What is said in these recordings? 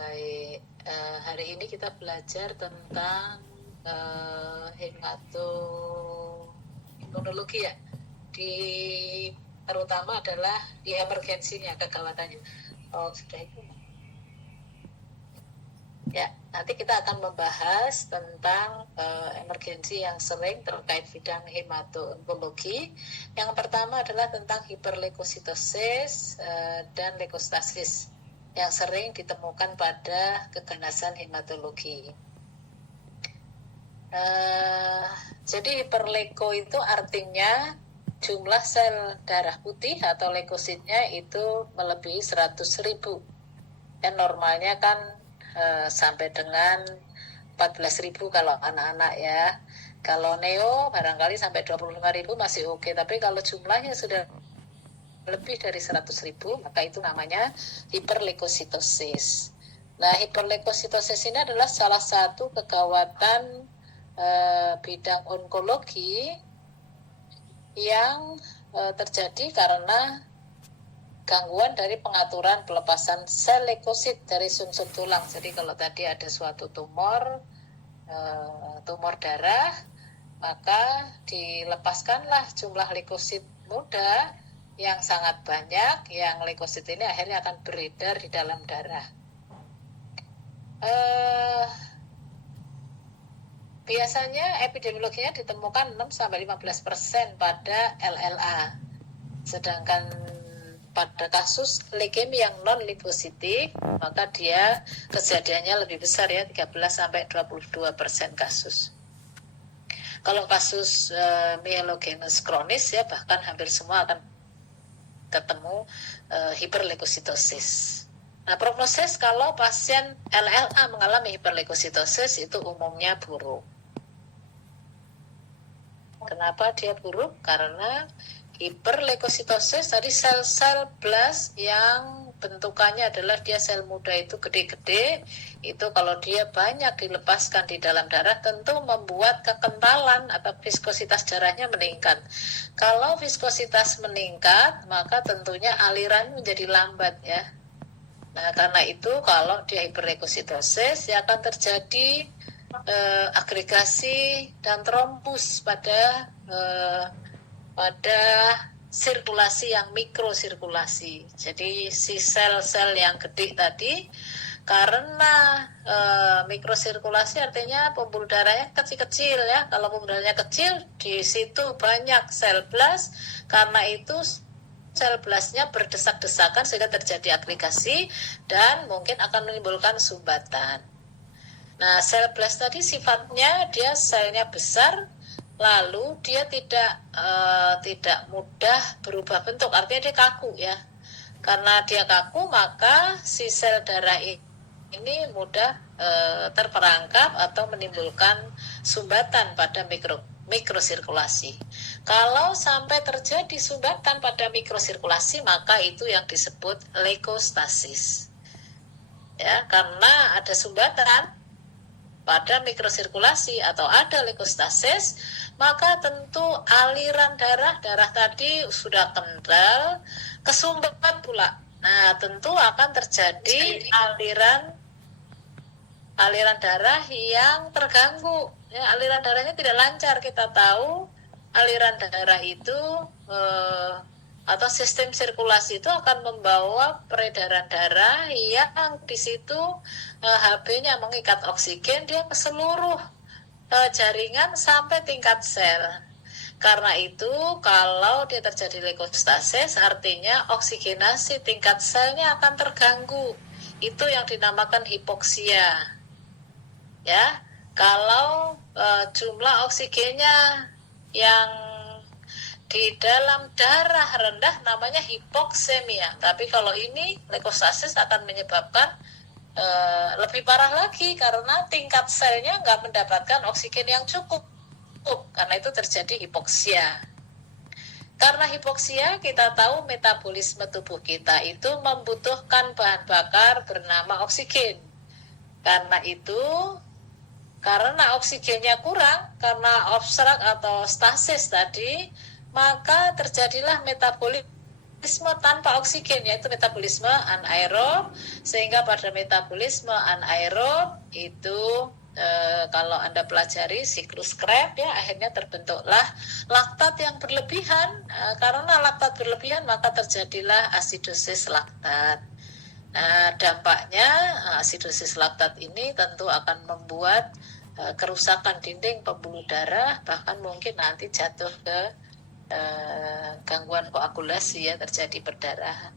Baik, hari ini kita belajar tentang hematoimunologi ya. Terutama adalah di emergensinya, kegawatannya. Oh, sudah itu. Ya, nanti kita akan membahas tentang emergensi yang sering terkait bidang hematoimunologi. Yang pertama adalah tentang hiperleukositosis dan leukostasis yang sering ditemukan pada keganasan hematologi. Jadi hiperleuko itu artinya jumlah sel darah putih atau leukositnya itu melebihi 100.000. Dan normalnya kan sampai dengan 14.000 kalau anak-anak ya. Kalau neo barangkali sampai 25.000 masih oke, tapi kalau jumlahnya sudah lebih dari 100.000 maka itu namanya hiperleukositosis. Nah, hiperleukositosis ini adalah salah satu kegawatan bidang onkologi yang terjadi karena gangguan dari pengaturan pelepasan sel leukosit dari sumsum tulang. Jadi kalau tadi ada suatu tumor darah, maka dilepaskanlah jumlah leukosit muda yang sangat banyak, yang leukosit ini akhirnya akan beredar di dalam darah. Biasanya epidemiologinya ditemukan 6-15% pada LLA. Sedangkan pada kasus leukemia yang non-limfositik, maka dia kejadiannya lebih besar ya, 13-22% kasus. Kalau kasus myelogenus kronis ya, bahkan hampir semua akan ketemu hiperleukositosis. Nah, prognosis kalau pasien LLA mengalami hiperleukositosis itu umumnya buruk. Kenapa dia buruk? Karena hiperleukositosis tadi sel-sel blast yang bentukannya adalah dia sel muda itu gede-gede, itu kalau dia banyak dilepaskan di dalam darah tentu membuat kekentalan atau viskositas darahnya meningkat. Kalau viskositas meningkat, maka tentunya aliran menjadi lambat ya. Nah, karena itu kalau dia hiperleukositosis ya akan terjadi agregasi dan trombus pada sirkulasi yang mikrosirkulasi. Jadi si sel-sel yang gede tadi karena mikrosirkulasi artinya pembuluh darahnya kecil-kecil ya. Kalau pembuluh darahnya kecil, di situ banyak sel blast. Karena itu sel blastnya berdesak-desakan sehingga terjadi agregasi dan mungkin akan menimbulkan sumbatan. Nah, sel blast tadi sifatnya dia selnya besar, lalu dia tidak mudah berubah bentuk, artinya dia kaku ya. Karena dia kaku maka si sel darah ini mudah terperangkap atau menimbulkan sumbatan pada mikrosirkulasi. Kalau sampai terjadi sumbatan pada mikrosirkulasi maka itu yang disebut leukostasis. Ya, karena ada sumbatan pada mikrosirkulasi atau ada leukostasis, maka tentu aliran darah tadi sudah kental, kesumbat pula. Nah, tentu akan terjadi aliran darah yang terganggu. Ya, aliran darahnya tidak lancar. Kita tahu aliran darah itu atau sistem sirkulasi itu akan membawa peredaran darah yang di situ Hb-nya mengikat oksigen dia ke seluruh jaringan sampai tingkat sel. Karena itu kalau dia terjadi leukostasis artinya oksigenasi tingkat selnya akan terganggu. Itu yang dinamakan hipoksia. Ya, kalau jumlah oksigennya yang di dalam darah rendah namanya hipoksemia. Tapi kalau ini leukostasis akan menyebabkan lebih parah lagi karena tingkat selnya nggak mendapatkan oksigen yang cukup. Karena itu terjadi hipoksia. Karena hipoksia kita tahu metabolisme tubuh kita itu membutuhkan bahan bakar bernama oksigen. Karena itu karena oksigennya kurang, karena obstrak atau stasis tadi, maka terjadilah metabolisme tanpa oksigen, yaitu metabolisme anaerob, sehingga pada metabolisme anaerob itu kalau Anda pelajari siklus Krebs ya, akhirnya terbentuklah laktat yang berlebihan. Karena laktat berlebihan maka terjadilah asidosis laktat. Nah, dampaknya asidosis laktat ini tentu akan membuat kerusakan dinding pembuluh darah, bahkan mungkin nanti jatuh ke gangguan koagulasi ya, terjadi perdarahan.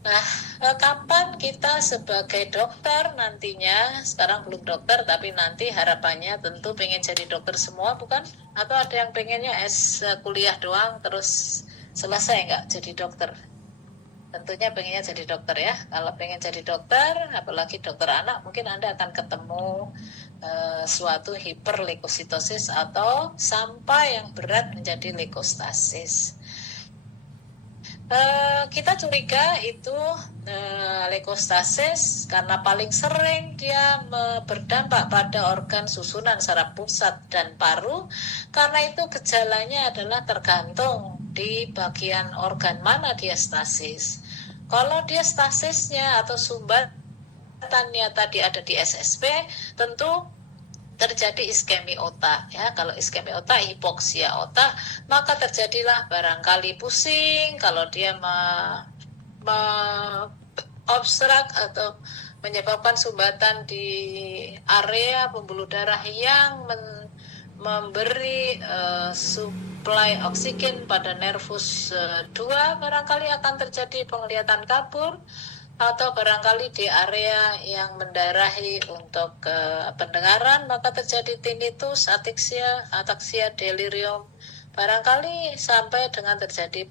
Nah, kapan kita sebagai dokter nantinya, sekarang belum dokter tapi nanti harapannya tentu pengen jadi dokter semua, bukan? Atau ada yang pengennya kuliah doang terus selesai nggak jadi dokter? Tentunya pengennya jadi dokter ya. Kalau pengen jadi dokter, apalagi dokter anak, mungkin Anda akan ketemu suatu hiperleukositosis atau sampai yang berat menjadi leukostasis. Kita curiga itu leukostasis karena paling sering dia berdampak pada organ susunan saraf pusat dan paru. Karena itu gejalanya adalah tergantung di bagian organ mana dia stasis. Kalau dia stasisnya atau sumbatannya tadi ada di SSP, tentu terjadi iskemi otak ya. Kalau iskemi otak, hipoksia otak, maka terjadilah barangkali pusing. Kalau dia obstrak atau menyebabkan sumbatan di area pembuluh darah yang memberi suplai oksigen pada nervus 2, barangkali akan terjadi penglihatan kabur, atau barangkali di area yang mendarahi untuk pendengaran maka terjadi tinnitus, ataksia, delirium, barangkali sampai dengan terjadi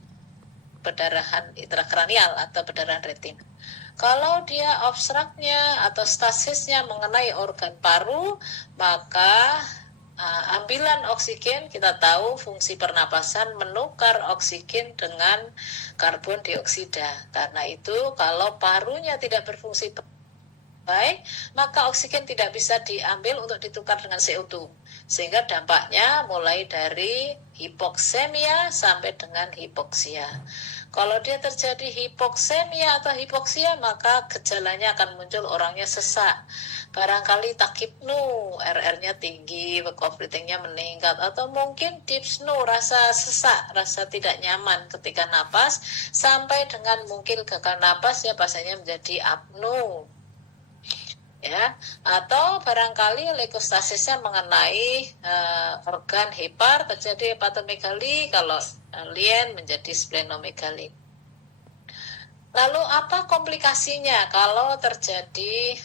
perdarahan intrakranial atau perdarahan retina. Kalau dia obstraknya atau stasisnya mengenai organ paru, maka ambilan oksigen, kita tahu fungsi pernapasan menukar oksigen dengan karbon dioksida. Karena itu kalau parunya tidak berfungsi baik, maka oksigen tidak bisa diambil untuk ditukar dengan CO2. Sehingga dampaknya mulai dari hipoksemia sampai dengan hipoksia. Kalau dia terjadi hipoksemia atau hipoksia, maka gejalanya akan muncul orangnya sesak. Barangkali takipnu, RR-nya tinggi, work breathing-nya meningkat, atau mungkin dyspnu, rasa sesak, rasa tidak nyaman ketika napas, sampai dengan mungkin gagal napas ya, pasiennya menjadi apnu. Ya, atau barangkali leukostasisnya mengenai organ hepar, terjadi hepatomegali, kalau lien menjadi splenomegali. Lalu apa komplikasinya kalau terjadi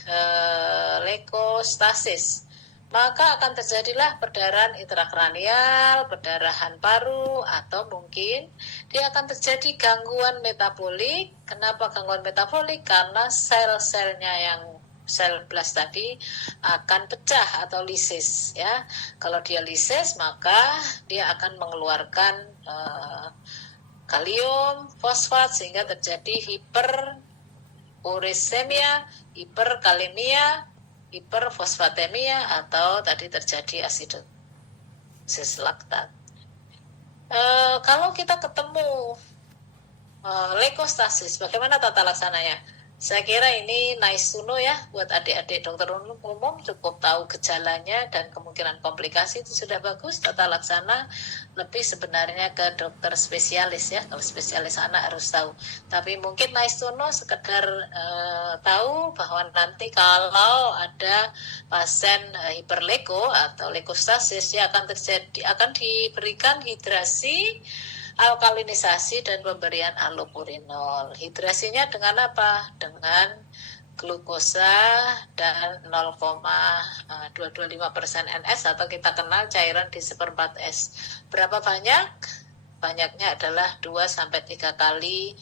leukostasis? Maka akan terjadilah perdarahan intrakranial, perdarahan paru, atau mungkin dia akan terjadi gangguan metabolik. Kenapa gangguan metabolik? Karena sel-selnya yang sel blast tadi akan pecah atau lisis ya. Kalau dia lisis maka dia akan mengeluarkan kalium, fosfat, sehingga terjadi hiperurisemia, hiperkalemia, hiperfosfatemia, atau tadi terjadi asidosis laktat. Kalau kita ketemu leukostasis, bagaimana tata laksananya? Saya kira ini nice to know ya, buat adik-adik dokter umum cukup tahu gejalanya dan kemungkinan komplikasi, itu sudah bagus. Tata laksana lebih sebenarnya ke dokter spesialis ya, kalau spesialis anak harus tahu. Tapi mungkin nice to know, sekedar tahu bahwa nanti kalau ada pasien hiperleko atau leukostasis, ya akan diberikan hidrasi, alkalinisasi, dan pemberian allopurinol. Hidrasinya dengan apa? Dengan glukosa dan 0,225% NS atau kita kenal cairan di seperempat es. Berapa banyak? Banyaknya adalah 2-3 kali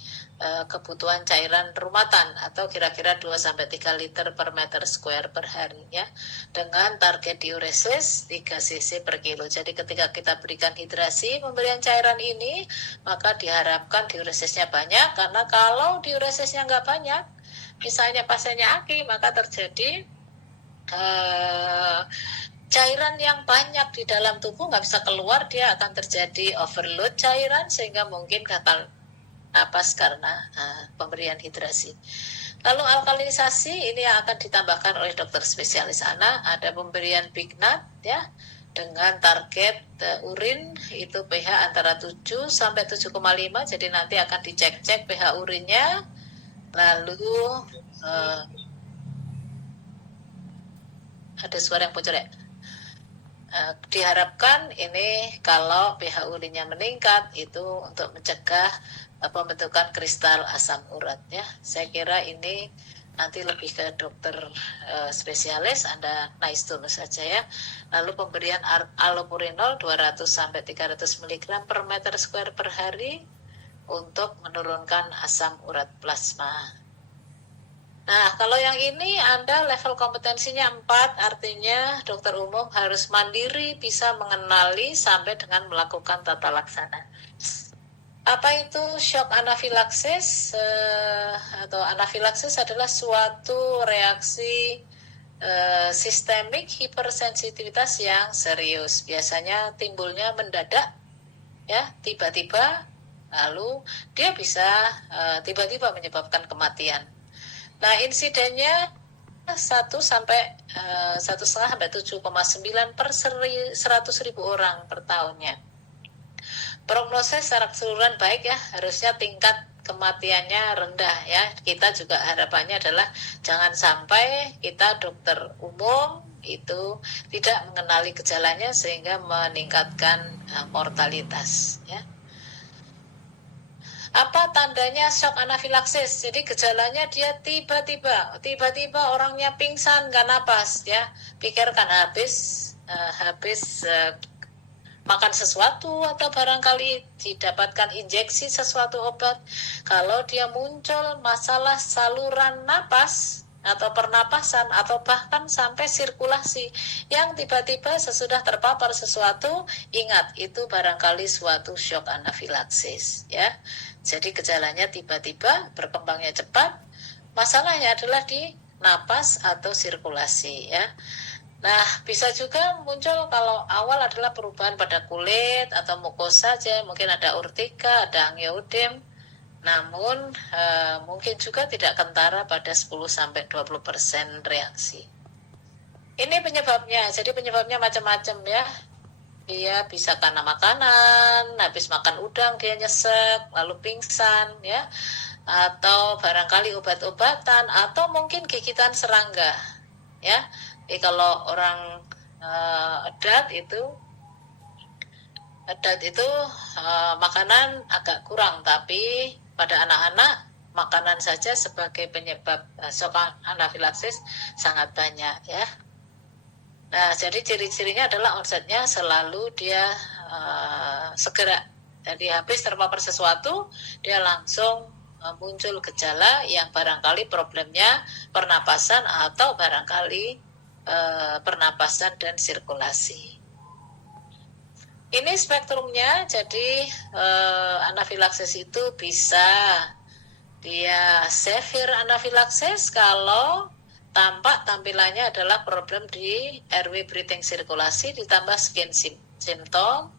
kebutuhan cairan rumatan atau kira-kira 2-3 liter per meter square per hari ya, dengan target diuresis 3 cc per kilo. Jadi ketika kita berikan hidrasi pemberian cairan ini, maka diharapkan diuresisnya banyak, karena kalau diuresisnya nggak banyak, misalnya pasiennya aki, maka terjadi cairan yang banyak di dalam tubuh nggak bisa keluar, dia akan terjadi overload cairan sehingga mungkin gatal napas karena pemberian hidrasi. Lalu alkalinisasi ini yang akan ditambahkan oleh dokter spesialis anak, ada pemberian Bignat ya dengan target urin itu pH antara 7 sampai 7,5, jadi nanti akan dicek-cek pH urinnya. Lalu ada suara yang bocor ya. Diharapkan ini kalau pH urinnya meningkat itu untuk mencegah pembentukan kristal asam urat ya. Saya kira ini nanti lebih ke dokter spesialis, Anda nice to know saja ya. Lalu pemberian allopurinol 200 sampai 300 mg per meter square per hari untuk menurunkan asam urat plasma. Nah, kalau yang ini Anda level kompetensinya 4, artinya dokter umum harus mandiri, bisa mengenali sampai dengan melakukan tata laksana. Apa itu shock anafilaksis? Atau anafilaksis adalah suatu reaksi sistemik hipersensitivitas yang serius. Biasanya timbulnya mendadak, ya, tiba-tiba, lalu dia bisa tiba-tiba menyebabkan kematian. Nah, insidennya 1,5 sampai 7,9 per 100.000 orang per tahunnya. Prognosis secara keseluruhan baik ya, harusnya tingkat kematiannya rendah ya. Kita juga harapannya adalah jangan sampai kita dokter umum itu tidak mengenali gejalanya sehingga meningkatkan mortalitas ya. Apa tandanya shock anafilaksis? Jadi gejalanya dia tiba-tiba orangnya pingsan, nggak napas ya. Pikirkan habis makan sesuatu atau barangkali didapatkan injeksi sesuatu obat. Kalau dia muncul masalah saluran napas atau pernapasan atau bahkan sampai sirkulasi yang tiba-tiba sesudah terpapar sesuatu, ingat itu barangkali suatu shock anafilaksis ya. Jadi gejalanya tiba-tiba, berkembangnya cepat. Masalahnya adalah di napas atau sirkulasi ya. Nah, bisa juga muncul kalau awal adalah perubahan pada kulit atau mukosa saja, mungkin ada urtika, ada angioedem. Namun mungkin juga tidak kentara pada 10-20% reaksi. Ini penyebabnya, jadi penyebabnya macam-macam ya. Dia bisa karena makanan, habis makan udang dia nyesek, lalu pingsan ya. Atau barangkali obat-obatan, atau mungkin gigitan serangga ya. Jadi kalau orang adat itu makanan agak kurang, tapi pada anak-anak makanan saja sebagai penyebab shock anafilaksis sangat banyak ya. Nah, jadi ciri-cirinya adalah onsetnya selalu dia segera. Jadi habis terpapar sesuatu, dia langsung muncul gejala yang barangkali problemnya pernapasan atau barangkali pernapasan dan sirkulasi. Ini spektrumnya, jadi anafilaksis itu bisa dia severe anafilaksis kalau tampilannya adalah problem di airway breathing sirkulasi ditambah skin symptom,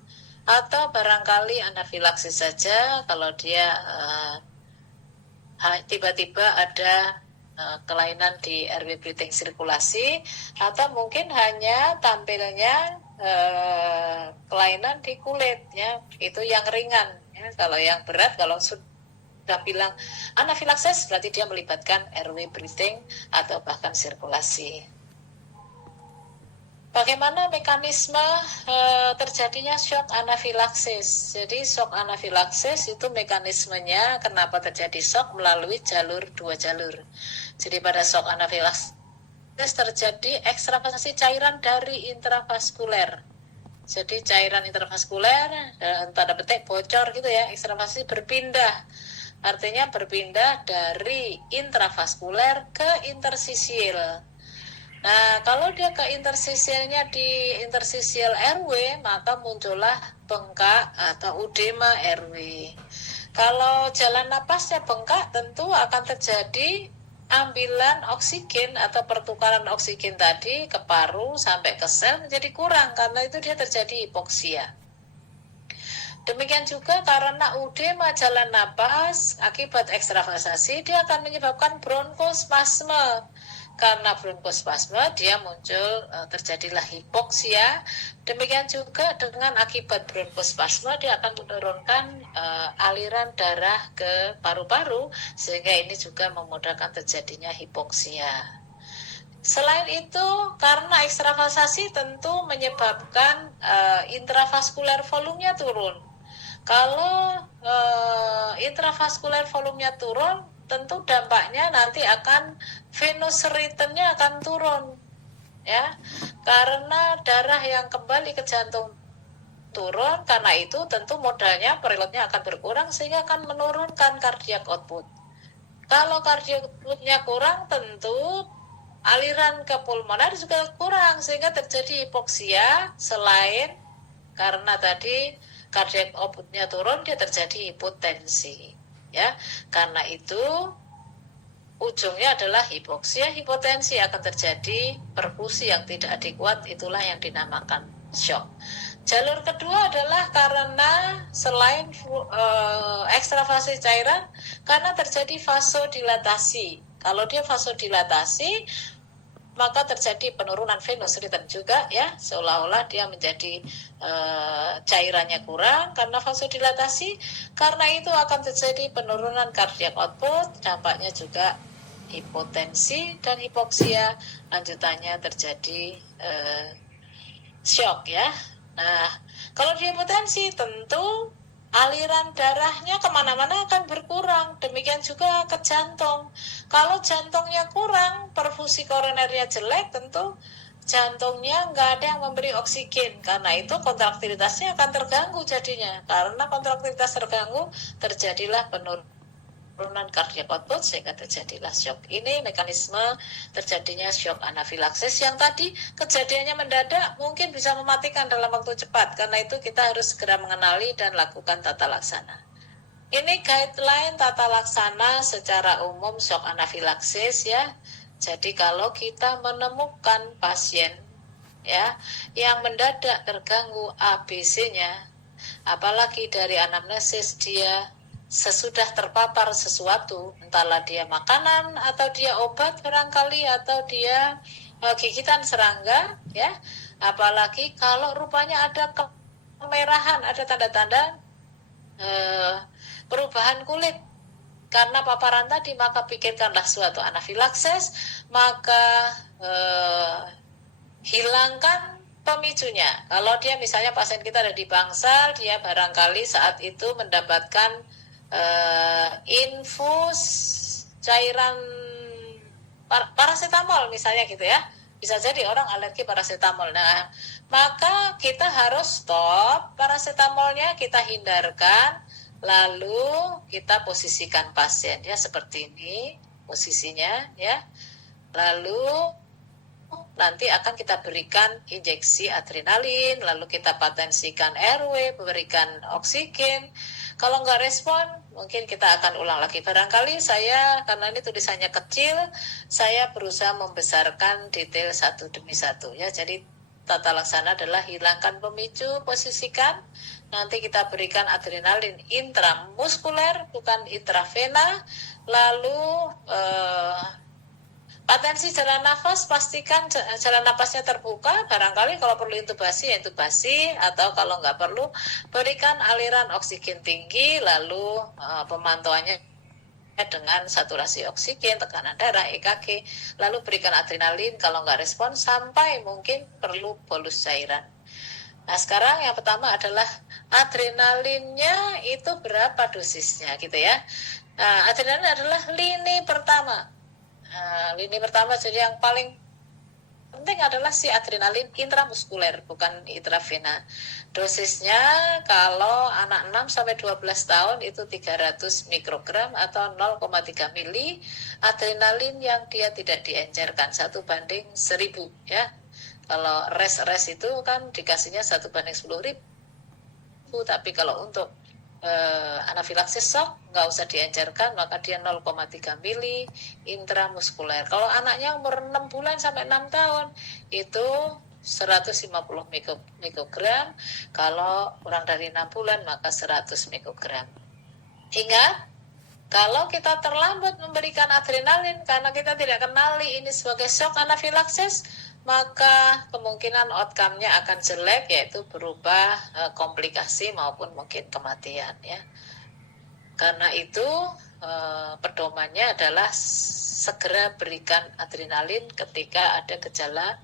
atau barangkali anafilaksis saja kalau dia tiba-tiba ada kelainan di airway breathing sirkulasi, atau mungkin hanya tampilnya kelainan di kulit ya, itu yang ringan ya. Kalau yang berat, kalau sudah bilang anafilaksis berarti dia melibatkan airway breathing atau bahkan sirkulasi. Bagaimana mekanisme terjadinya shock anafilaksis? Jadi shock anafilaksis itu mekanismenya kenapa terjadi shock melalui dua jalur. Jadi pada shock anafilaksis terjadi ekstravasasi cairan dari intravaskuler. Jadi cairan intravaskuler tanda petik bocor gitu ya, ekstravasasi berpindah. Artinya berpindah dari intravaskuler ke interstisial. Nah, kalau dia ke interstisialnya di interstisial airway, maka muncullah bengkak atau edema airway. Kalau jalan napasnya bengkak, tentu akan terjadi ambilan oksigen atau pertukaran oksigen tadi ke paru sampai ke sel menjadi kurang, karena itu dia terjadi hipoksia. Demikian juga karena udema jalan napas akibat ekstravasasi, dia akan menyebabkan bronkospasme. Karena bronkospasme dia muncul terjadilah hipoksia. Demikian juga dengan akibat bronkospasme dia akan menurunkan aliran darah ke paru-paru, sehingga ini juga memudahkan terjadinya hipoksia. Selain itu, karena ekstravasasi tentu menyebabkan intravaskuler volumenya turun. Kalau intravaskuler volumenya turun, tentu dampaknya nanti akan venous rhythm-nya akan turun, ya, karena darah yang kembali ke jantung turun. Karena itu tentu modalnya preloadnya akan berkurang, sehingga akan menurunkan cardiac output. Kalau cardiac outputnya kurang, tentu aliran ke pulmoner juga kurang, sehingga terjadi hipoksia. Selain karena tadi cardiac outputnya turun, dia terjadi hipotensi, ya. Karena itu ujungnya adalah hipoksia, hipotensi, akan terjadi perfusi yang tidak adekuat, itulah yang dinamakan shock. Jalur kedua adalah karena selain ekstravasasi cairan, karena terjadi vasodilatasi. Kalau dia vasodilatasi, maka terjadi penurunan venous rhythm juga, ya, seolah-olah dia menjadi cairannya kurang karena vasodilatasi. Karena itu akan terjadi penurunan cardiac output, dampaknya juga hipotensi dan hipoksia, lanjutannya terjadi shock, ya. Nah, kalau di hipotensi tentu aliran darahnya kemana-mana akan berkurang, demikian juga ke jantung. Kalau jantungnya kurang, perfusi koronernya jelek, tentu jantungnya nggak ada yang memberi oksigen. Karena itu kontraktilitasnya akan terganggu jadinya. Karena kontraktilitas terganggu, terjadilah penurunan cardiac output, sehingga terjadilah shock. Ini mekanisme terjadinya shock anafilaksis yang tadi kejadiannya mendadak, mungkin bisa mematikan dalam waktu cepat. Karena itu kita harus segera mengenali dan lakukan tata laksana. Ini guideline tata laksana secara umum shock anafilaksis, ya. Jadi kalau kita menemukan pasien, ya, yang mendadak terganggu ABC-nya, apalagi dari anamnesis dia sesudah terpapar sesuatu, entahlah dia makanan atau dia obat barangkali, atau dia gigitan serangga, ya. Apalagi kalau rupanya ada kemerahan, ada tanda-tanda perubahan kulit karena paparan tadi, maka pikirkanlah suatu anafilaksis, maka hilangkan pemicunya. Kalau dia misalnya pasien kita ada di bangsal, dia barangkali saat itu mendapatkan infus cairan paracetamol misalnya gitu, ya. Bisa jadi orang alergi paracetamol. Nah, maka kita harus stop paracetamolnya, kita hindarkan, lalu kita posisikan pasien, ya, seperti ini posisinya, ya. Lalu nanti akan kita berikan injeksi adrenalin, lalu kita patensikan airway, berikan oksigen. Kalau nggak respon, mungkin kita akan ulang lagi. Barangkali saya, karena ini tulisannya kecil, saya berusaha membesarkan detail satu demi satu, ya. Jadi tata laksana adalah hilangkan pemicu, posisikan, nanti kita berikan adrenalin intramuskuler, bukan intravena, lalu patensi jalan nafas, pastikan jalan nafasnya terbuka, barangkali kalau perlu intubasi, ya intubasi, atau kalau nggak perlu, berikan aliran oksigen tinggi, lalu pemantauannya dengan saturasi oksigen, tekanan darah, EKG, lalu berikan adrenalin, kalau nggak respon, sampai mungkin perlu bolus cairan. Nah, sekarang yang pertama adalah adrenalinnya itu berapa dosisnya, gitu, ya. Nah, adrenalin adalah lini pertama. Lini pertama, jadi yang paling penting adalah si adrenalin intramuskuler, bukan intravena. Dosisnya kalau anak 6-12 tahun itu 300 mikrogram atau 0,3 mili adrenalin yang dia tidak diencerkan, 1:1000, ya. Kalau res itu kan dikasihnya 1:10.000, tapi kalau untuk anafilaksis shock nggak usah diencerkan, maka dia 0,3 mili intramuskuler. Kalau anaknya umur 6 bulan sampai 6 tahun itu 150 mikrogram, kalau kurang dari 6 bulan maka 100 mikrogram. Ingat, kalau kita terlambat memberikan adrenalin karena kita tidak kenali ini sebagai shock anafilaksis, maka kemungkinan outcome-nya akan jelek, yaitu berupa komplikasi maupun mungkin kematian ya. Karena itu pedomannya adalah segera berikan adrenalin ketika ada gejala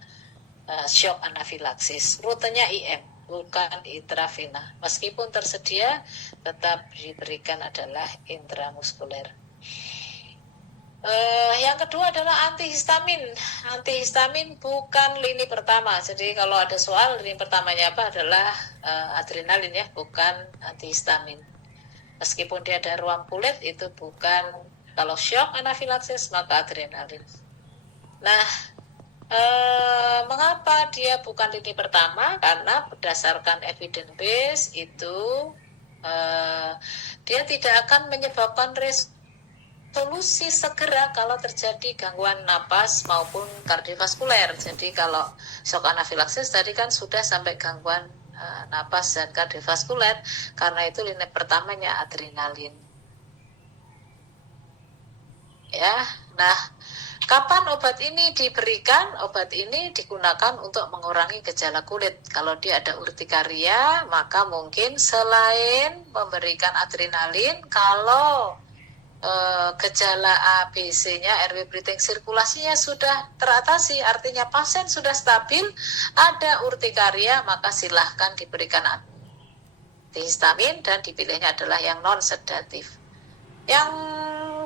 shock anafilaksis. Rutenya IM, bukan intravena. Meskipun tersedia, tetap diberikan adalah intramuskuler. Yang kedua adalah antihistamin. Antihistamin bukan lini pertama. Jadi kalau ada soal, lini pertamanya apa adalah adrenalin ya, bukan antihistamin. Meskipun dia ada ruam kulit, itu bukan. Kalau shock anafilaksis maka adrenalin. Nah, mengapa dia bukan lini pertama? Karena berdasarkan evidence base itu dia tidak akan menyebabkan resolusi segera kalau terjadi gangguan napas maupun kardiovaskuler. Jadi kalau shock anafilaksis tadi kan sudah sampai gangguan napas dan kardiovaskuler, karena itu lini pertamanya adrenalin. Ya, nah, kapan obat ini diberikan? Obat ini digunakan untuk mengurangi gejala kulit. Kalau dia ada urtikaria, maka mungkin selain memberikan adrenalin, kalau gejala ABC-nya, airway breathing sirkulasinya sudah teratasi, artinya pasien sudah stabil, ada urtikaria, maka silahkan diberikan antihistamin dan dipilihnya adalah yang non-sedatif. Yang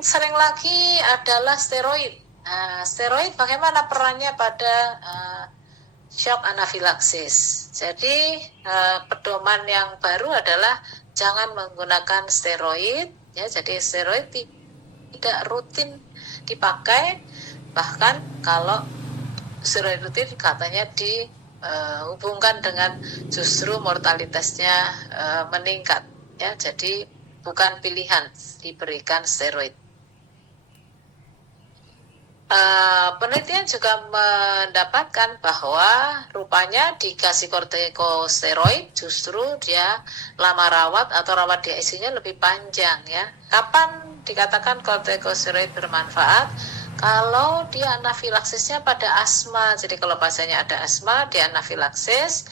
sering lagi adalah steroid. Nah, steroid bagaimana perannya pada shock anafilaksis? Jadi pedoman yang baru adalah jangan menggunakan steroid. Ya, jadi steroid tidak rutin dipakai. Bahkan kalau steroid rutin katanya dihubungkan dengan justru mortalitasnya meningkat. Ya, jadi bukan pilihan diberikan steroid. Penelitian juga mendapatkan bahwa rupanya dikasih kortikosteroid justru dia lama rawat atau rawat di ICU-nya lebih panjang ya. Kapan dikatakan kortikosteroid bermanfaat? Kalau dia anafilaksisnya pada asma. Jadi kalau pasiennya ada asma, dia anafilaksis,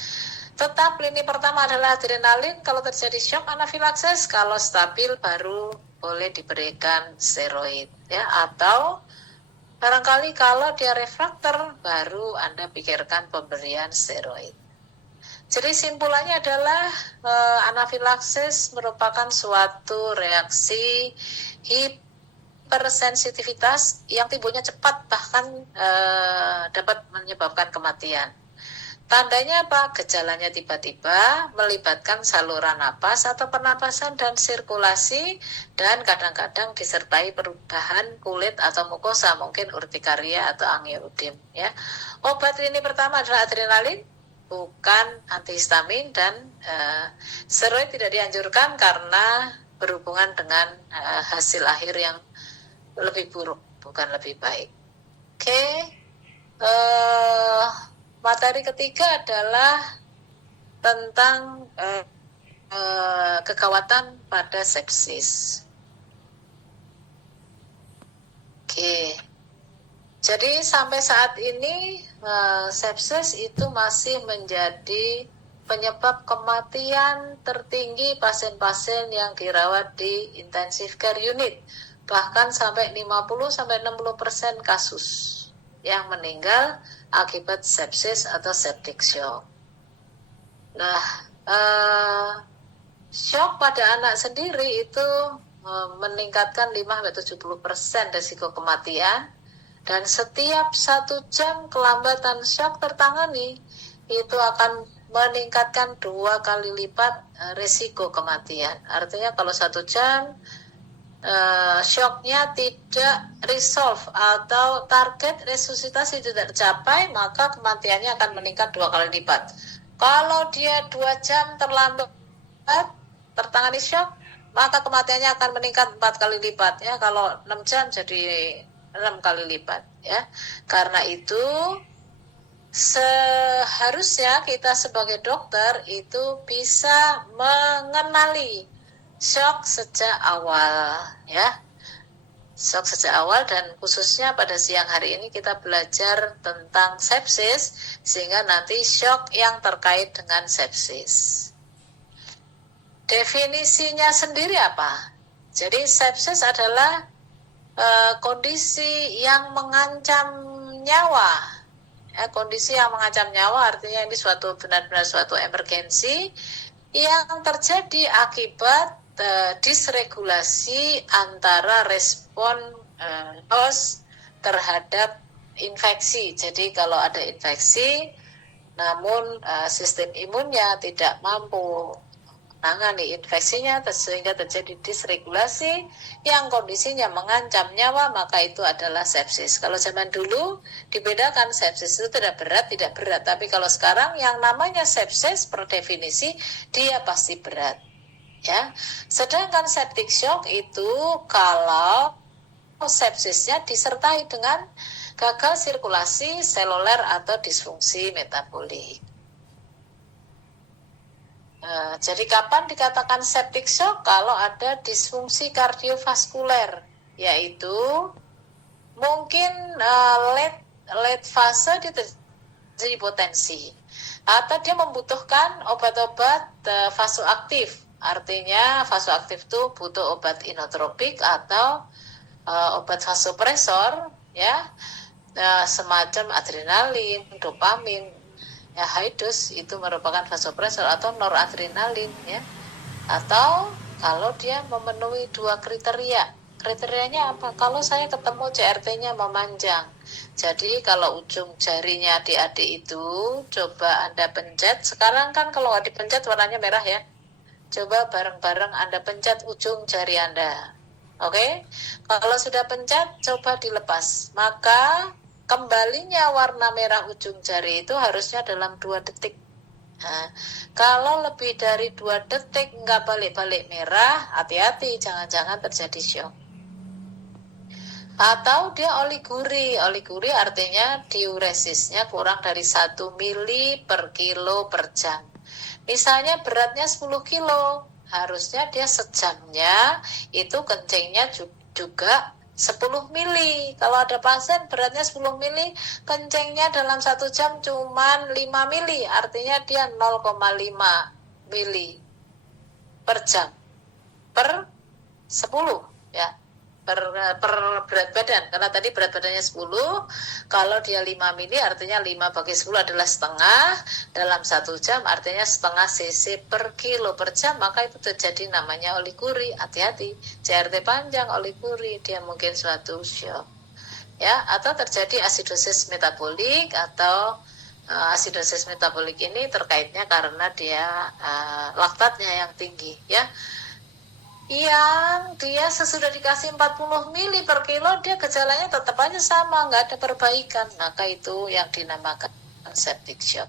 tetap lini pertama adalah adrenalin. Kalau terjadi shock anafilaksis, kalau stabil baru boleh diberikan steroid ya, atau barangkali kalau dia refraktor, baru Anda pikirkan pemberian steroid. Jadi simpulannya adalah anafilaksis merupakan suatu reaksi hipersensitivitas yang timbulnya cepat, bahkan dapat menyebabkan kematian. Tandanya apa? Gejalanya tiba-tiba melibatkan saluran napas atau pernapasan dan sirkulasi, dan kadang-kadang disertai perubahan kulit atau mukosa, mungkin urtikaria atau angioidim ya. Obat ini pertama adalah adrenalin, bukan antihistamin, dan steroid tidak dianjurkan karena berhubungan dengan hasil akhir yang lebih buruk, bukan lebih baik. Oke. Materi ketiga adalah tentang kegawatan pada sepsis. Oke. Jadi sampai saat ini sepsis itu masih menjadi penyebab kematian tertinggi pasien-pasien yang dirawat di intensive care unit. Bahkan sampai 50-60% kasus yang meninggal akibat sepsis atau septic shock. Nah, shock pada anak sendiri itu meningkatkan 5-70% risiko kematian, dan setiap 1 jam kelambatan shock tertangani itu akan meningkatkan 2 kali lipat risiko kematian. Artinya kalau 1 jam shocknya tidak resolve atau target resusitasi tidak tercapai, maka kematiannya akan meningkat 2 kali lipat. Kalau dia 2 jam terlambat tertangani shock, maka kematiannya akan meningkat 4 kali lipat ya. Kalau 6 jam jadi 6 kali lipat ya. Karena itu seharusnya kita sebagai dokter itu bisa mengenali shock sejak awal, ya. Shock sejak awal, dan khususnya pada siang hari ini kita belajar tentang sepsis, sehingga nanti shock yang terkait dengan sepsis. Definisinya sendiri apa? Jadi sepsis adalah kondisi yang mengancam nyawa. Ya, kondisi yang mengancam nyawa artinya ini benar-benar suatu emergensi yang terjadi akibat disregulasi antara respon host terhadap infeksi. Jadi kalau ada infeksi, namun sistem imunnya tidak mampu menangani infeksinya sehingga terjadi disregulasi yang kondisinya mengancam nyawa, maka itu adalah sepsis. Kalau zaman dulu dibedakan sepsis itu tidak berat, tapi kalau sekarang yang namanya sepsis per definisi dia pasti berat. Ya. Sedangkan septic shock itu kalau sepsisnya disertai dengan gagal sirkulasi seluler atau disfungsi metabolik. Jadi kapan dikatakan septic shock? Kalau ada disfungsi kardiovaskuler, yaitu mungkin late fase dia terjadi hipotensi, atau dia membutuhkan obat-obat vasoaktif. Artinya vasoaktif itu butuh obat inotropik atau obat vasopresor, ya, semacam adrenalin, dopamin. Ya, high dose itu merupakan vasopresor atau noradrenalin, ya. Atau kalau dia memenuhi dua kriteria. Kriterianya apa? Kalau saya ketemu CRT-nya memanjang. Jadi kalau ujung jarinya adik-adik itu coba Anda pencet. Sekarang kan kalau nggak dipencet warnanya merah, ya. Coba bareng-bareng Anda pencet ujung jari Anda. Oke? Kalau sudah pencet, coba dilepas. Maka kembalinya warna merah ujung jari itu harusnya dalam 2 detik. Nah, kalau lebih dari 2 detik nggak balik-balik merah, hati-hati, jangan-jangan terjadi shock. Atau dia oliguri. Oliguri artinya diuresisnya kurang dari 1 mili per kilo per jam. Misalnya beratnya 10 kilo, harusnya dia sejamnya itu kencingnya juga 10 mili. Kalau ada pasien beratnya 10 mili, kencingnya dalam 1 jam cuma 5 mili. Artinya dia 0,5 mili per jam per 10, ya. Per berat badan. Karena tadi berat badannya 10, kalau dia 5 mili artinya 5 bagi 10 adalah setengah. Dalam 1 jam artinya setengah cc per kilo per jam, maka itu terjadi namanya oliguri. Hati-hati, CRT panjang oliguri, dia mungkin suatu shock, ya. Atau terjadi asidosis metabolik, atau asidosis metabolik ini terkaitnya karena dia laktatnya yang tinggi, ya. Yang dia sesudah dikasih 40 mili per kilo, dia gejalanya tetap aja sama, nggak ada perbaikan. Maka itu yang dinamakan septic shock.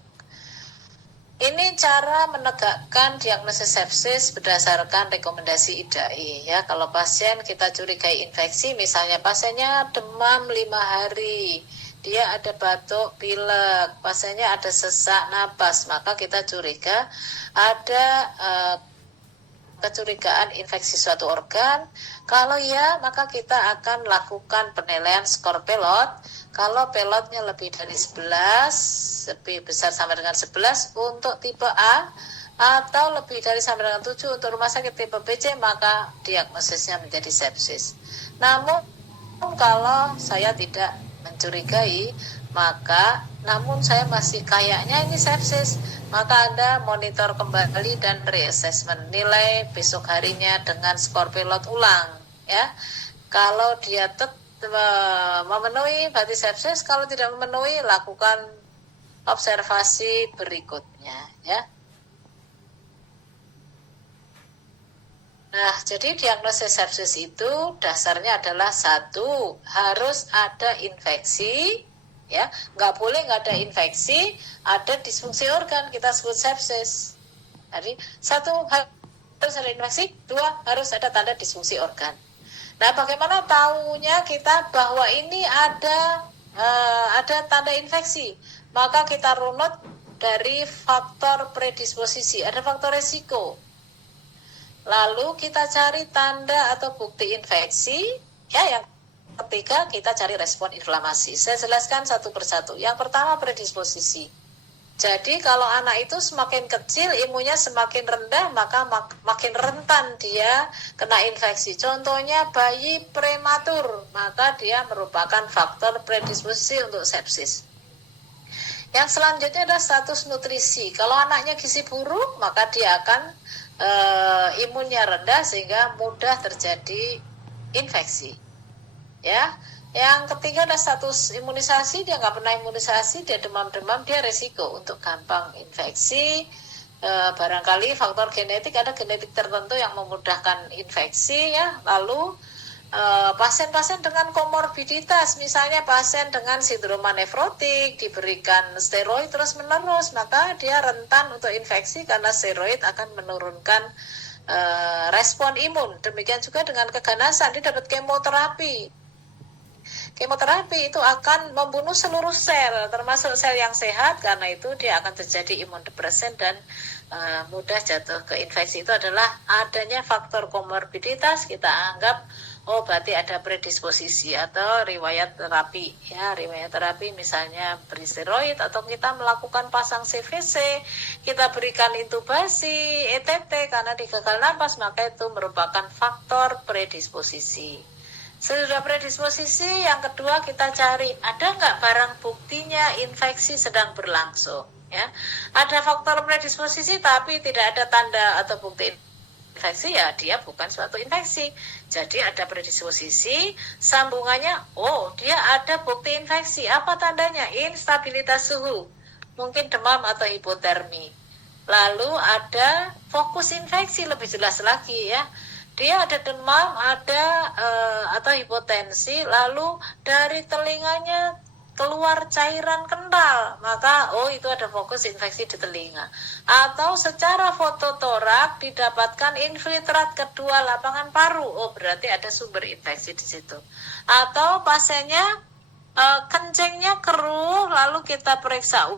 Ini cara menegakkan diagnosis sepsis berdasarkan rekomendasi IDAI, ya. Kalau pasien kita curigai infeksi, misalnya pasiennya demam 5 hari, dia ada batuk pilek, pasiennya ada sesak napas, maka kita curiga ada kecurigaan infeksi suatu organ. Kalau ya, maka kita akan lakukan penilaian skor pelot. Kalau pelotnya lebih dari 11, lebih besar sama dengan 11 untuk tipe A, atau lebih dari sama dengan 7 untuk rumah sakit tipe BC, maka diagnosisnya menjadi sepsis. Namun kalau saya tidak mencurigai, namun saya masih kayaknya ini sepsis, maka Anda monitor kembali dan reassessment, nilai besok harinya dengan skor pilot ulang, ya. Kalau dia memenuhi berarti sepsis, kalau tidak memenuhi lakukan observasi berikutnya, ya. Nah, jadi diagnosis sepsis itu dasarnya adalah 1, harus ada infeksi, ya. Nggak boleh nggak ada infeksi, ada disfungsi organ, kita sebut sepsis. Jadi 1 harus ada infeksi, 2 harus ada tanda disfungsi organ. Nah, bagaimana tahunya kita bahwa ini ada ada tanda infeksi, maka kita runut dari faktor predisposisi, ada faktor resiko. Lalu kita cari tanda atau bukti infeksi, ya yang ketiga kita cari respon inflamasi. Saya jelaskan satu persatu. Yang pertama predisposisi. Jadi kalau anak itu semakin kecil, imunnya semakin rendah, maka makin rentan dia kena infeksi. Contohnya bayi prematur, maka dia merupakan faktor predisposisi untuk sepsis. Yang selanjutnya adalah status nutrisi. Kalau anaknya gizi buruk, maka dia akan imunnya rendah sehingga mudah terjadi infeksi. Ya. Yang ketiga ada status imunisasi, dia nggak pernah imunisasi, dia demam-demam, dia resiko untuk gampang infeksi. Barangkali faktor genetik, ada genetik tertentu yang memudahkan infeksi ya. Lalu pasien-pasien dengan komorbiditas, misalnya pasien dengan sindroma nefrotik, diberikan steroid terus-menerus, maka dia rentan untuk infeksi karena steroid akan menurunkan respon imun. Demikian juga dengan keganasan, dia dapat kemoterapi. Kemoterapi itu akan membunuh seluruh sel, termasuk sel yang sehat, karena itu dia akan terjadi imunodepresen dan mudah jatuh ke infeksi. Itu adalah adanya faktor komorbiditas, kita anggap berarti ada predisposisi atau riwayat terapi. Ya, riwayat terapi misalnya beri steroid atau kita melakukan pasang CVC, kita berikan intubasi, ETT karena di gagal napas, maka itu merupakan faktor predisposisi. Sesudah predisposisi, yang kedua kita cari ada nggak barang buktinya infeksi sedang berlangsung. Ya, ada faktor predisposisi tapi tidak ada tanda atau bukti infeksi, ya dia bukan suatu infeksi. Jadi ada predisposisi, sambungannya, dia ada bukti infeksi. Apa tandanya? Instabilitas suhu, mungkin demam atau hipotermi. Lalu ada fokus infeksi, lebih jelas lagi ya. Dia ada demam, ada atau hipotensi, lalu dari telinganya keluar cairan kental, maka itu ada fokus infeksi di telinga. Atau secara fototorak didapatkan infiltrat kedua lapangan paru, berarti ada sumber infeksi di situ. Atau pasiennya kencingnya keruh, lalu kita periksa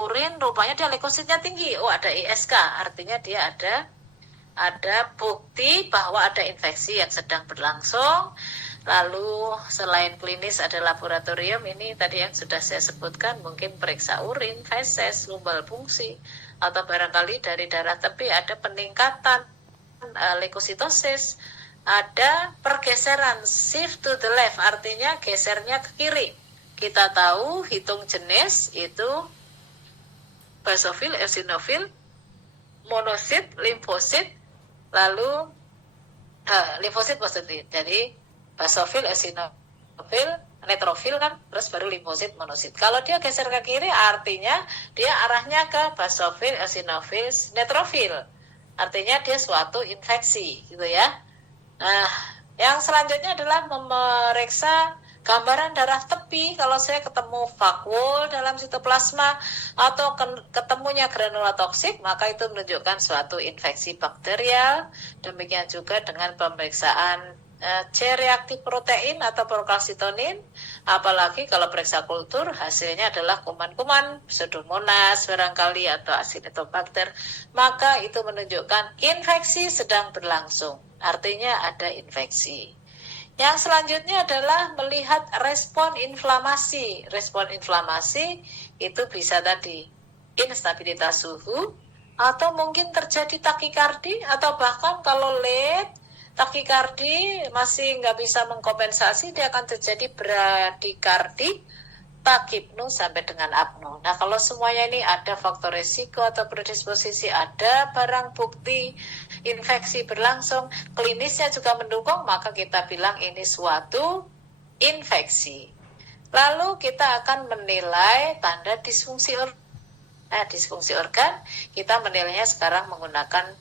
urin, rupanya dia leukositnya tinggi, ada ISK, artinya dia ada bukti bahwa ada infeksi yang sedang berlangsung. Lalu selain klinis ada laboratorium, ini tadi yang sudah saya sebutkan, mungkin periksa urin, feses, lumbal fungsi, atau barangkali dari darah tepi ada peningkatan leukositosis, ada pergeseran shift to the left, artinya gesernya ke kiri. Kita tahu hitung jenis itu basophil, eosinofil, monosit, limfosit, lalu limfosit positif. Jadi basofil, eosinofil, neutrofil kan, terus baru limfosit, monosit. Kalau dia geser ke kiri, artinya dia arahnya ke basofil, eosinofil, neutrofil. Artinya dia suatu infeksi, gitu ya. Nah, yang selanjutnya adalah memeriksa gambaran darah tepi. Kalau saya ketemu vakuol dalam sitoplasma atau ketemunya granula toksik, maka itu menunjukkan suatu infeksi bakterial. Demikian juga dengan pemeriksaan C-reaktif protein atau prokalsitonin. Apalagi kalau periksa kultur, hasilnya adalah kuman-kuman Pseudomonas barangkali atau Acinetobacter, maka itu menunjukkan infeksi sedang berlangsung. Artinya ada infeksi. Yang selanjutnya adalah melihat respon inflamasi. Respon inflamasi itu bisa tadi instabilitas suhu, atau mungkin terjadi takikardi, atau bahkan kalau late takikardi masih nggak bisa mengkompensasi, dia akan terjadi bradikardi, takipnu sampai dengan apnu. Nah, kalau semuanya ini ada faktor risiko atau predisposisi, ada barang bukti infeksi berlangsung, klinisnya juga mendukung, maka kita bilang ini suatu infeksi. Lalu kita akan menilai tanda disfungsi organ. Disfungsi organ kita menilainya sekarang menggunakan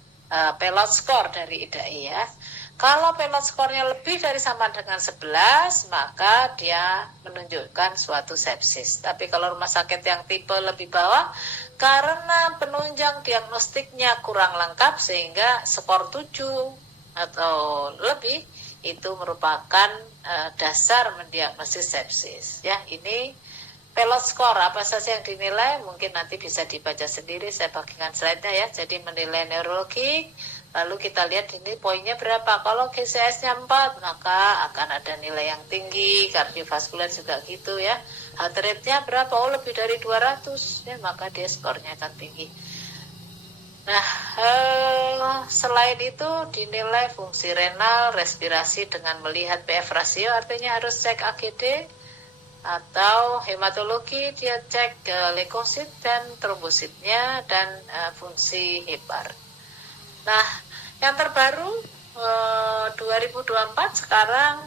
Pelot score dari IDAI ya. Kalau Pelot score-nya lebih dari sama dengan 11, maka dia menunjukkan suatu sepsis. Tapi kalau rumah sakit yang tipe lebih bawah, karena penunjang diagnostiknya kurang lengkap sehingga skor 7 atau lebih, itu merupakan dasar mendiagnosis sepsis. Ya, ini pilot score apa saja yang dinilai mungkin nanti bisa dibaca sendiri, saya bagikan slide-nya ya. Jadi menilai neurologi, lalu kita lihat ini poinnya berapa. Kalau GCS-nya 4 maka akan ada nilai yang tinggi, kardiovaskuler juga gitu ya. Heart rate-nya berapa? Oh lebih dari 200 ya, maka dia skornya akan tinggi. Nah, selain itu dinilai fungsi renal, respirasi dengan melihat PF rasio, artinya harus cek AGD, atau hematologi dia cek leukosit dan trombositnya dan fungsi hepar. Nah, yang terbaru 2024 sekarang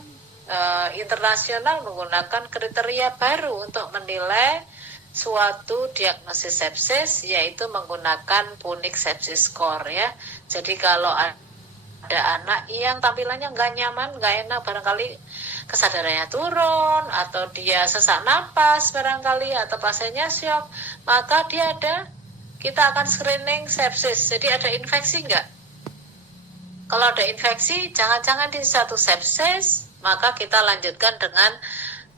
internasional menggunakan kriteria baru untuk menilai suatu diagnosis sepsis, yaitu menggunakan Punich Sepsis Score ya. Jadi kalau ada anak yang tampilannya nggak nyaman, nggak enak, barangkali kesadarannya turun atau dia sesak napas barangkali atau pasiennya syok, maka kita akan screening sepsis. Jadi ada infeksi nggak? Kalau ada infeksi, jangan-jangan di satu sepsis, maka kita lanjutkan dengan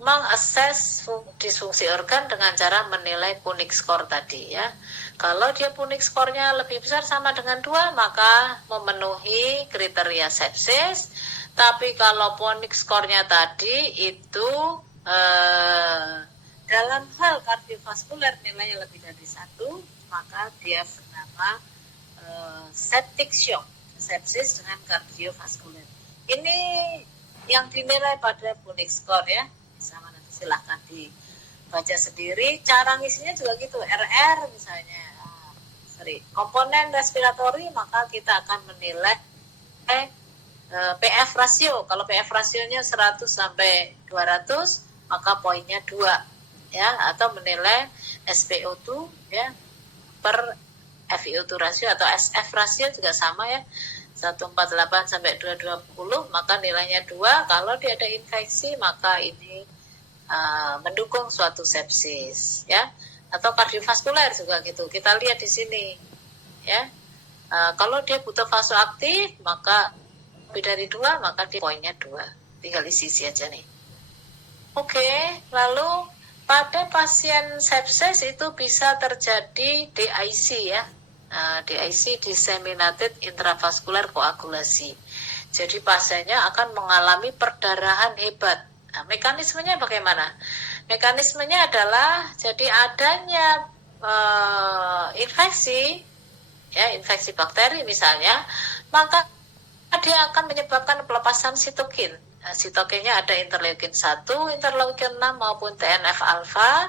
mengakses disfungsi organ dengan cara menilai Punich score tadi ya. Kalau dia Punich score-nya lebih besar sama dengan 2, maka memenuhi kriteria sepsis. Tapi kalau Punich score-nya tadi itu dalam hal kardiovaskuler nilainya lebih dari 1, maka dia bernama septic shock, sepsis dengan kardiovaskuler. Ini yang dinilai pada Punich score ya. Sama nanti silahkan dibaca sendiri. Cara ngisinya juga gitu, RR misalnya, komponen respiratori, maka kita akan menilai PF rasio. Kalau PF rasionya 100 sampai 200, maka poinnya 2 ya, atau menilai SpO2 ya per FiO2 rasio atau SF rasio juga sama ya. 148 sampai 220, maka nilainya 2. Kalau dia ada infeksi, maka ini mendukung suatu sepsis ya. Atau kardiovaskuler juga gitu. Kita lihat di sini ya. Kalau dia butuh vasoaktif, maka lebih dari 2, maka dia poinnya 2. Tinggal isi aja nih. Oke, lalu pada pasien sepsis itu bisa terjadi DIC ya. DIC, disseminated intravascular koagulasi. Jadi pasiennya akan mengalami perdarahan hebat. Nah, mekanismenya bagaimana? Mekanismenya adalah jadi adanya infeksi, ya infeksi bakteri misalnya, maka dia akan menyebabkan pelepasan sitokin. Nah, sitokinnya ada interleukin 1, interleukin 6 maupun TNF-alfa,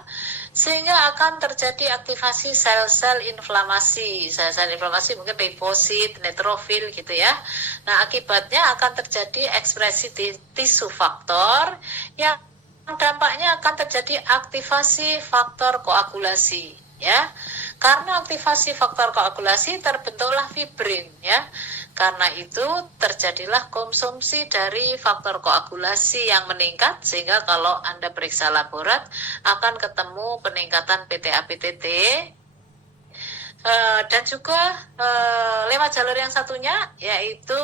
sehingga akan terjadi aktivasi sel-sel inflamasi. Sel-sel inflamasi mungkin limfosit, neutrofil gitu ya. Nah, akibatnya akan terjadi ekspresi tisu faktor yang dampaknya akan terjadi aktivasi faktor koagulasi ya. Karena aktivasi faktor koagulasi terbentuklah fibrin ya. Karena itu terjadilah konsumsi dari faktor koagulasi yang meningkat, sehingga kalau Anda periksa laborat akan ketemu peningkatan PTA-PTT dan juga lewat jalur yang satunya yaitu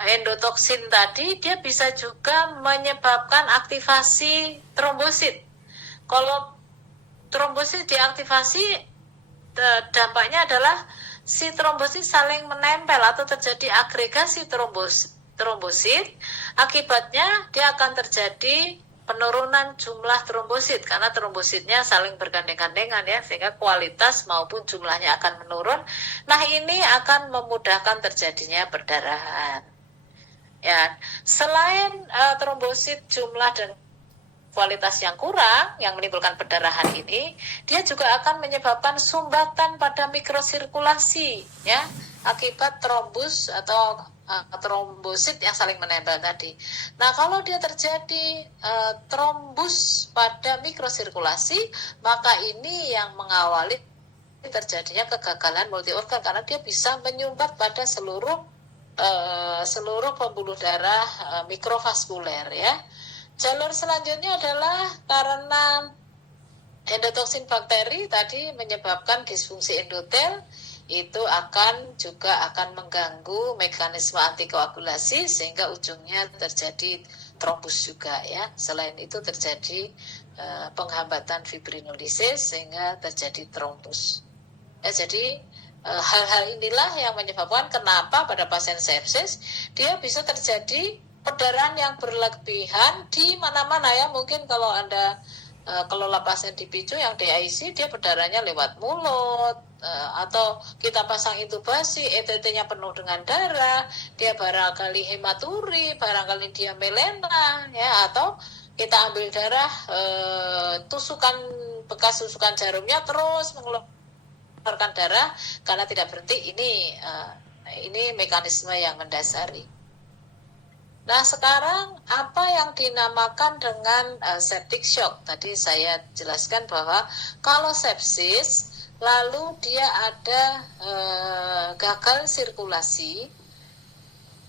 endotoksin tadi, dia bisa juga menyebabkan aktivasi trombosit. Kalau trombosit diaktifasi, dampaknya adalah si trombosit saling menempel atau terjadi agregasi trombosit. Akibatnya dia akan terjadi penurunan jumlah trombosit karena trombositnya saling bergandeng-gandengan ya, sehingga kualitas maupun jumlahnya akan menurun. Nah, ini akan memudahkan terjadinya perdarahan. Ya, selain trombosit jumlah dan kualitas yang kurang yang menimbulkan perdarahan ini, dia juga akan menyebabkan sumbatan pada mikrosirkulasi ya, akibat trombus atau trombosit yang saling menempel tadi. Nah, kalau dia terjadi trombus pada mikrosirkulasi, maka ini yang mengawali terjadinya kegagalan multi organ karena dia bisa menyumbat pada seluruh pembuluh darah mikrovaskuler ya. Jalur selanjutnya adalah karena endotoksin bakteri tadi menyebabkan disfungsi endotel itu akan mengganggu mekanisme antikoagulasi sehingga ujungnya terjadi trombus juga ya. Selain itu terjadi penghambatan fibrinolisis sehingga terjadi trombus. Ya, jadi hal-hal inilah yang menyebabkan kenapa pada pasien sepsis dia bisa terjadi perdarahan yang berlebihan di mana-mana ya. Mungkin kalau Anda kelola pasien di PICU yang di IC, dia perdarahannya lewat mulut, atau kita pasang intubasi, ETT-nya penuh dengan darah, dia barangkali hematuri, barangkali dia melena, ya, atau kita ambil darah, bekas tusukan jarumnya terus mengeluarkan darah karena tidak berhenti. Ini mekanisme yang mendasari. Nah, sekarang apa yang dinamakan dengan septic shock? Tadi saya jelaskan bahwa kalau sepsis, lalu dia ada gagal sirkulasi.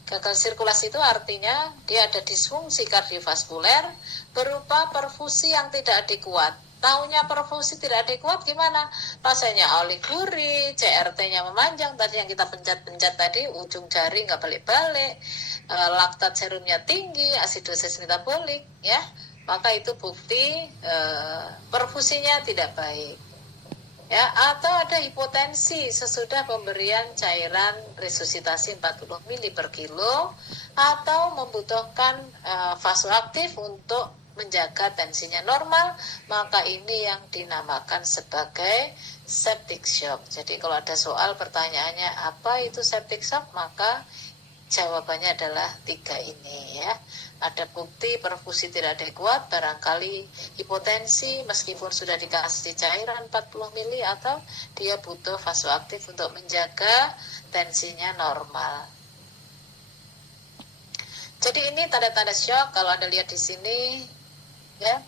Gagal sirkulasi itu artinya dia ada disfungsi kardiovaskuler berupa perfusi yang tidak adekuat. Taunya perfusi tidak adekuat gimana? Pasiennya oliguri, CRT-nya memanjang, tadi yang kita pencet-pencet tadi, ujung jari nggak balik-balik, laktat serumnya tinggi, asidosis metabolik, ya, maka itu bukti perfusinya tidak baik. Ya, atau ada hipotensi sesudah pemberian cairan resusitasi 40 ml per kilo, atau membutuhkan vasoaktif untuk menjaga tensinya normal, maka ini yang dinamakan sebagai septic shock. Jadi kalau ada soal pertanyaannya apa itu septic shock, maka jawabannya adalah 3 ini ya. Ada bukti perfusi tidak adekuat, barangkali hipotensi meskipun sudah dikasih cairan 40 ml, atau dia butuh vasoaktif untuk menjaga tensinya normal. Jadi ini tanda-tanda shock. Kalau Anda lihat di sini ya,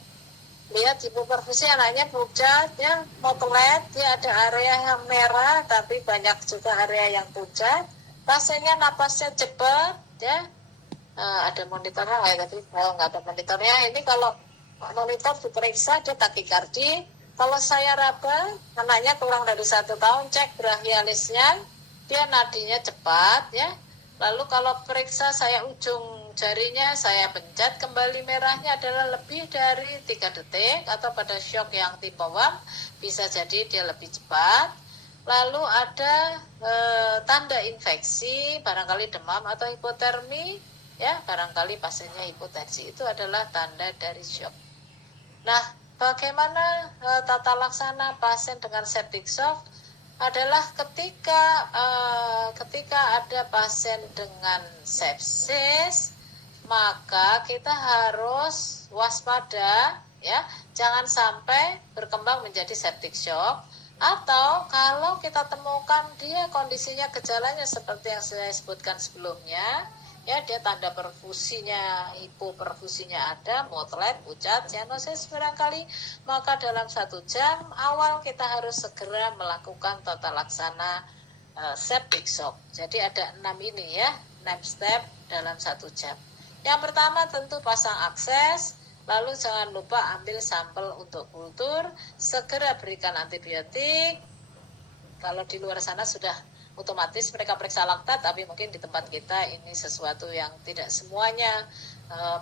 lihat hipoperfusi, anaknya pucat ya, motelet, dia ada area yang merah tapi banyak juga area yang pucat. Pasiennya napasnya cepat ya. Ada monitornya tapi nggak ada monitornya. Ini kalau monitor diperiksa dia takikardi. Kalau saya raba, anaknya kurang dari 1 tahun, cek brachialisnya, dia nadinya cepat ya. Lalu kalau periksa saya ujung jarinya, saya pencet kembali, merahnya adalah lebih dari 3 detik, atau pada shock yang tipe WAM bisa jadi dia lebih cepat. Lalu ada tanda infeksi, barangkali demam atau hipotermi, ya, barangkali pasiennya hipotensi. Itu adalah tanda dari shock. Nah, bagaimana tata laksana pasien dengan septic shock? Adalah ketika ada pasien dengan sepsis, maka kita harus waspada ya, jangan sampai berkembang menjadi septic shock. Atau kalau kita temukan dia kondisinya, gejalanya seperti yang saya sebutkan sebelumnya ya, dia tanda perfusinya, hipoperfusinya ada, motelet, pucat, cyanosis barangkali, maka dalam 1 jam awal kita harus segera melakukan tata laksana septic shock. Jadi ada 6 ini ya, 6 step dalam 1 jam. Yang pertama tentu pasang akses, lalu jangan lupa ambil sampel untuk kultur, segera berikan antibiotik. Kalau di luar sana sudah otomatis mereka periksa laktat, tapi mungkin di tempat kita ini sesuatu yang tidak semuanya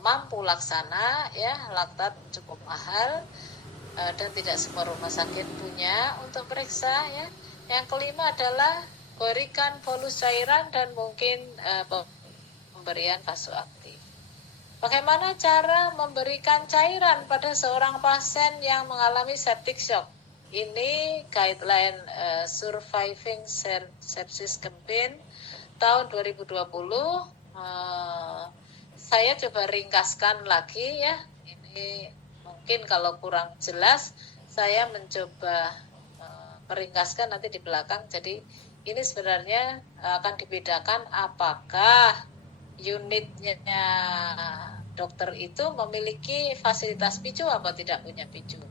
mampu laksana ya, laktat cukup mahal dan tidak semua rumah sakit punya untuk periksa ya. Yang kelima adalah berikan bolus cairan dan mungkin pemberian vasoaktif. Bagaimana cara memberikan cairan pada seorang pasien yang mengalami septic shock? Ini guideline Surviving Sepsis Campaign tahun 2020. Saya coba ringkaskan lagi ya. Ini mungkin kalau kurang jelas, saya mencoba meringkaskan nanti di belakang. Jadi ini sebenarnya akan dibedakan apakah unitnya dokter itu memiliki fasilitas PICU atau tidak punya PICU.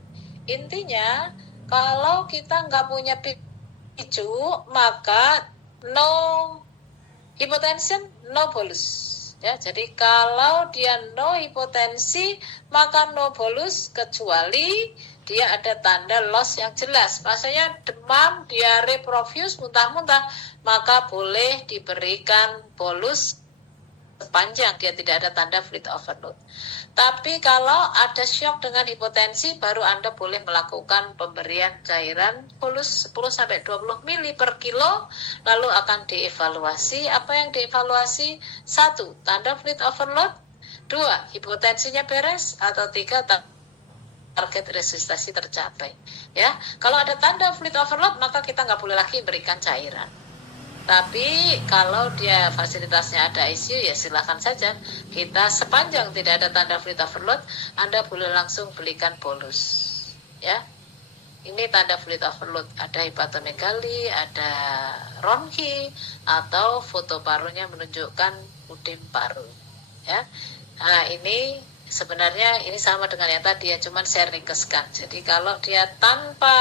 Intinya, kalau kita nggak punya PICU, maka no hypotension, no bolus. Ya, jadi kalau dia no hipotensi, maka no bolus kecuali dia ada tanda loss yang jelas. Maksudnya demam, diare profuse, muntah-muntah, maka boleh diberikan bolus sepanjang dia tidak ada tanda fluid overload. Tapi kalau ada shock dengan hipotensi, baru Anda boleh melakukan pemberian cairan bolus 10-20 ml per kilo, lalu akan dievaluasi. Apa yang dievaluasi? 1. Tanda fluid overload. 2. Hipotensinya beres. Atau 3. Target resusitasi tercapai. Ya, kalau ada tanda fluid overload, maka kita nggak boleh lagi berikan cairan. Tapi kalau dia fasilitasnya ada ICU, ya silakan saja. Kita sepanjang tidak ada tanda fluid overload, Anda boleh langsung belikan bolus. Ya, ini tanda fluid overload. Ada hepatomegali, ada ronki, atau foto parunya menunjukkan udim paru. Ya, nah ini sebenarnya ini sama dengan yang tadi ya, cuman saya ringkeskan. Jadi kalau dia tanpa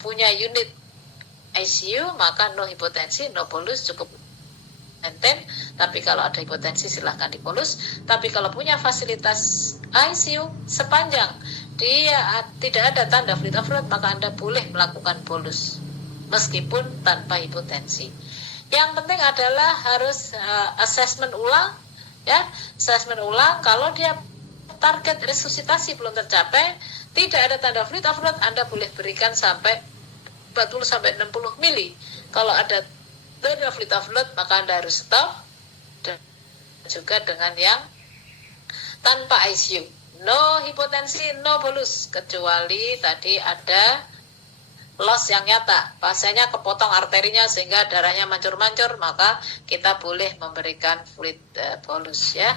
punya unit ICU, maka no hipotensi, no bolus, cukup maintain. Tapi kalau ada hipotensi silahkan dibolus. Tapi kalau punya fasilitas ICU, sepanjang dia tidak ada tanda fluid overload, maka Anda boleh melakukan bolus meskipun tanpa hipotensi. Yang penting adalah harus assessment ulang, ya, assessment ulang. Kalau dia target resusitasi belum tercapai, tidak ada tanda fluid overload, Anda boleh berikan sampai 40-60 mili. Kalau ada tanda fluid overload, maka Anda harus stop. Dan juga dengan yang tanpa ICU, no hipotensi, no bolus, kecuali tadi ada loss yang nyata, pasiennya kepotong arterinya sehingga darahnya mancur-mancur, maka kita boleh memberikan fluid bolus, ya.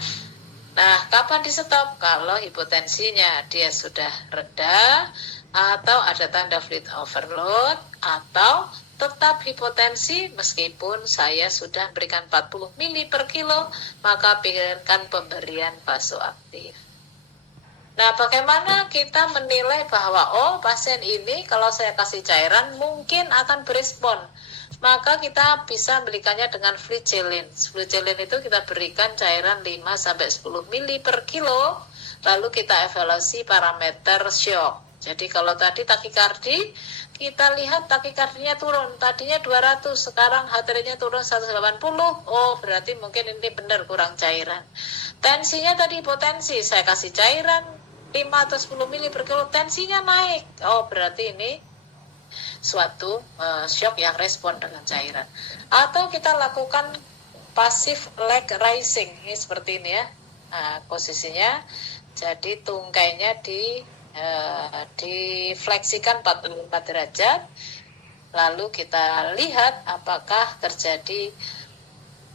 Nah, kapan di stop? Kalau hipotensinya dia sudah reda, atau ada tanda fluid overload, atau tetap hipotensi meskipun saya sudah berikan 40 mili per kilo, maka pikirkan pemberian vasoaktif. Nah, bagaimana kita menilai bahwa pasien ini kalau saya kasih cairan mungkin akan berespon? Maka kita bisa belikannya dengan flugelin. Flugelin itu kita berikan cairan 5-10 mili per kilo, lalu kita evaluasi parameter shock. Jadi kalau tadi takikardi, kita lihat takikardinya turun. Tadinya 200, sekarang HT-nya turun 180. Oh, berarti mungkin ini benar kurang cairan. Tensinya tadi hipotensi, saya kasih cairan 5 atau 10 mili per kilo, tensinya naik. Oh, berarti ini suatu shock yang respon dengan cairan. Atau kita lakukan passive leg raising. Ini seperti ini ya. Nah, posisinya jadi tungkainya difleksikan 45 derajat, lalu kita lihat apakah terjadi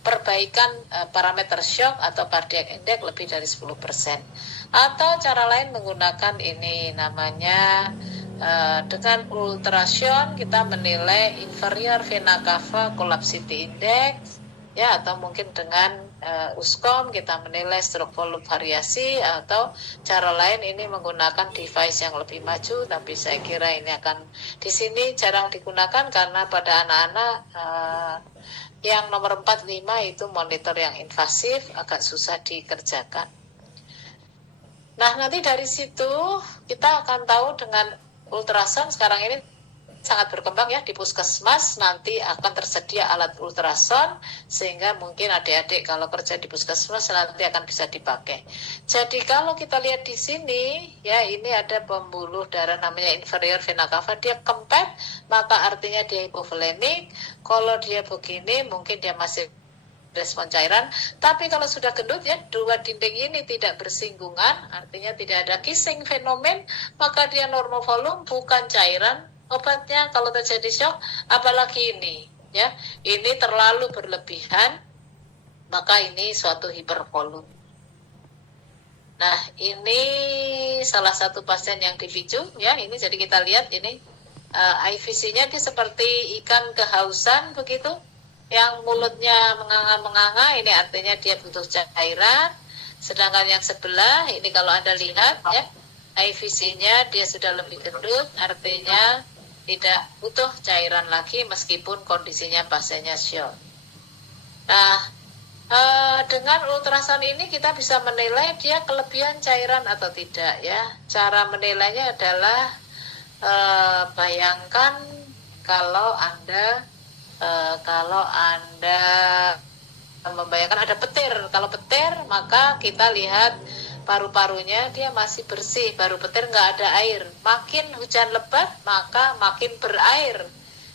perbaikan parameter shock atau cardiac index lebih dari 10%. Atau cara lain menggunakan ini namanya dengan ultrasound kita menilai inferior vena cava collapsivity index, ya, atau mungkin dengan USCOM kita menilai stroke volume variasi, atau cara lain ini menggunakan device yang lebih maju, tapi saya kira ini akan di sini jarang digunakan karena pada anak-anak yang nomor 4-5 itu monitor yang invasif agak susah dikerjakan. Nah, nanti dari situ kita akan tahu dengan ultrasound sekarang ini sangat berkembang ya di puskesmas, nanti akan tersedia alat ultrasound sehingga mungkin adik-adik kalau kerja di puskesmas nanti akan bisa dipakai. Jadi kalau kita lihat di sini ya, ini ada pembuluh darah namanya inferior vena cava, dia kempet, maka artinya dia hipovolemik. Kalau dia begini mungkin dia masih respon cairan, tapi kalau sudah gendut ya, dua dinding ini tidak bersinggungan, artinya tidak ada kissing fenomen, maka dia normal volume, bukan cairan. Obatnya kalau terjadi shock, apalagi ini ya, ini terlalu berlebihan, maka ini suatu hipervolume. Nah, ini salah satu pasien yang dipicu ya, ini jadi kita lihat ini IVC-nya dia seperti ikan kehausan begitu, yang mulutnya menganga-menganga, ini artinya dia butuh cairan. Sedangkan yang sebelah ini kalau Anda lihat ya, IVC-nya dia sudah lebih gendut, artinya tidak butuh cairan lagi meskipun kondisinya pasiennya shock. Nah, Dengan ultrasound ini kita bisa menilai dia kelebihan cairan atau tidak ya. Cara menilainya adalah bayangkan kalau Anda membayangkan ada petir. Kalau petir maka kita lihat paru-parunya dia masih bersih, baru petir nggak ada air. Makin hujan lebat maka makin berair,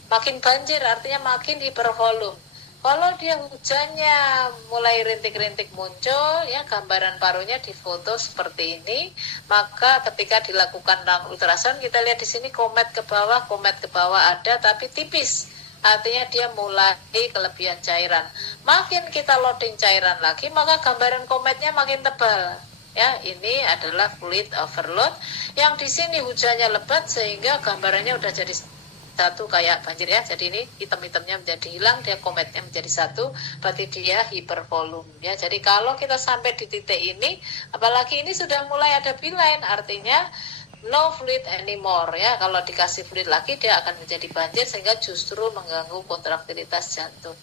makin banjir artinya makin hipervolume. Kalau dia hujannya mulai rintik-rintik muncul, ya gambaran parunya difoto seperti ini, maka ketika dilakukan ultrasound kita lihat di sini komet ke bawah ada tapi tipis. Artinya dia mulai kelebihan cairan. Makin kita loading cairan lagi, maka gambaran kometnya makin tebal. Ya, ini adalah fluid overload. Yang di sini hujannya lebat sehingga gambarannya udah jadi satu kayak banjir ya. Jadi ini hitam-hitamnya menjadi hilang, dia kometnya menjadi satu, berarti dia hipervolume ya. Jadi kalau kita sampai di titik ini, apalagi ini sudah mulai ada beeline, artinya no fluid anymore ya. Kalau dikasih fluid lagi dia akan menjadi banjir sehingga justru mengganggu kontraktilitas jantung.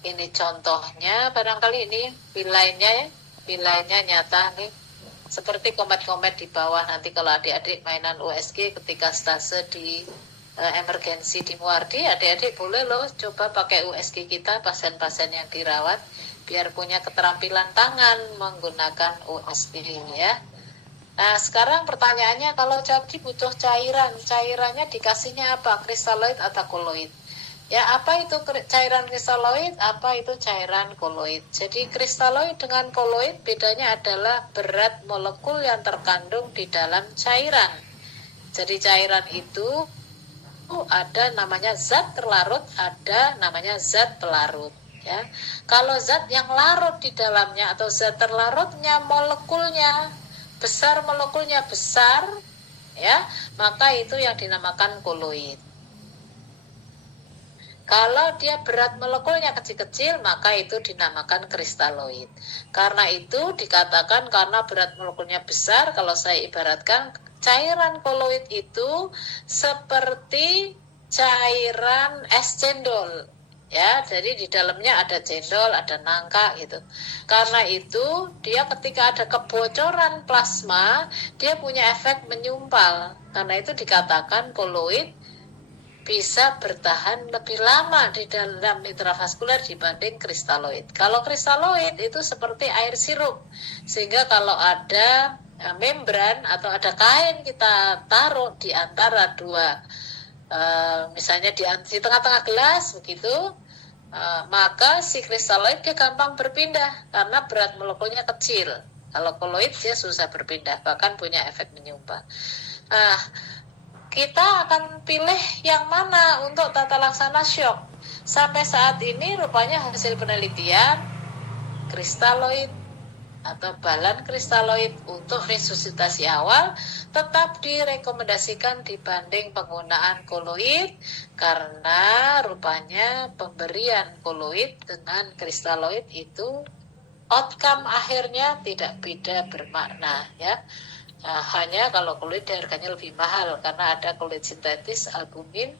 Ini contohnya, barangkali ini beeline-nya ya. Beeline-nya nyata nih. Seperti komet-komet di bawah. Nanti kalau adik-adik mainan USG ketika stase di emergensi di Muardi, adik-adik boleh loh coba pakai USG kita, pasien-pasien yang dirawat, biar punya keterampilan tangan menggunakan USG ini ya. Nah sekarang pertanyaannya, kalau jadi butuh cairannya dikasihnya apa? Kristaloid atau koloid? Ya, apa itu cairan kristaloid, apa itu cairan koloid. Jadi kristaloid dengan koloid bedanya adalah berat molekul yang terkandung di dalam cairan. Jadi cairan itu ada namanya zat terlarut, ada namanya zat pelarut ya. Kalau zat yang larut di dalamnya atau zat terlarutnya molekulnya besar ya, maka itu yang dinamakan koloid. Kalau dia berat molekulnya kecil-kecil, maka itu dinamakan kristaloid. Karena itu dikatakan karena berat molekulnya besar, kalau saya ibaratkan cairan koloid itu seperti cairan es cendol. Ya, jadi di dalamnya ada cendol, ada nangka gitu. Karena itu dia ketika ada kebocoran plasma, dia punya efek menyumpal. Karena itu dikatakan koloid bisa bertahan lebih lama di dalam intravaskuler dibanding kristaloid. Kalau kristaloid itu seperti air sirup, sehingga kalau ada membran atau ada kain kita taruh di antara dua, misalnya di tengah-tengah gelas begitu, maka si kristaloid dia gampang berpindah karena berat molekulnya kecil. Kalau koloid dia susah berpindah, bahkan punya efek menyumpal. Kita akan pilih yang mana untuk tata laksana shock. Sampai saat ini rupanya hasil penelitian kristaloid atau balan kristaloid untuk resusitasi awal tetap direkomendasikan dibanding penggunaan koloid, karena rupanya pemberian koloid dengan kristaloid itu outcome akhirnya tidak beda bermakna ya. Nah, hanya kalau koloid harganya lebih mahal karena ada koloid sintetis albumin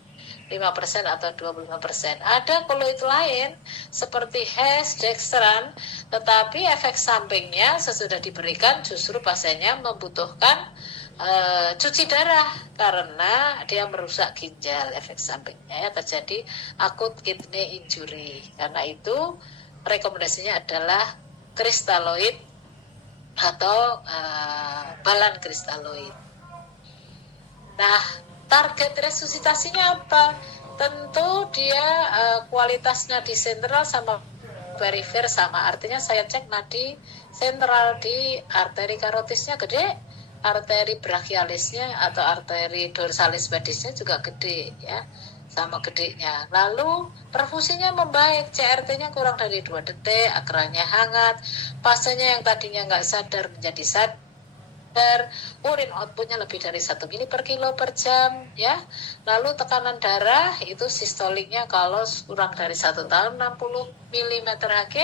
5% atau 25%. Ada koloid lain seperti HES, dextran, tetapi efek sampingnya sesudah diberikan justru pasiennya membutuhkan cuci darah karena dia merusak ginjal. Efek sampingnya ya, terjadi akut kidney injury. Karena itu rekomendasinya adalah kristaloid atau balan kristaloid. Nah, target resusitasinya apa? Tentu dia kualitasnya di sentral sama perifer sama. Artinya saya cek nadi sentral di arteri karotisnya gede, arteri brachialisnya atau arteri dorsalis pedisnya juga gede ya, sama gedenya. Lalu perfusinya membaik, CRT-nya kurang dari 2 detik, akranya hangat, pasiennya yang tadinya nggak sadar menjadi sadar, urin outputnya lebih dari 1 mili per kilo per jam ya. Lalu tekanan darah itu sistoliknya kalau kurang dari 1 tahun 60 mm Hg,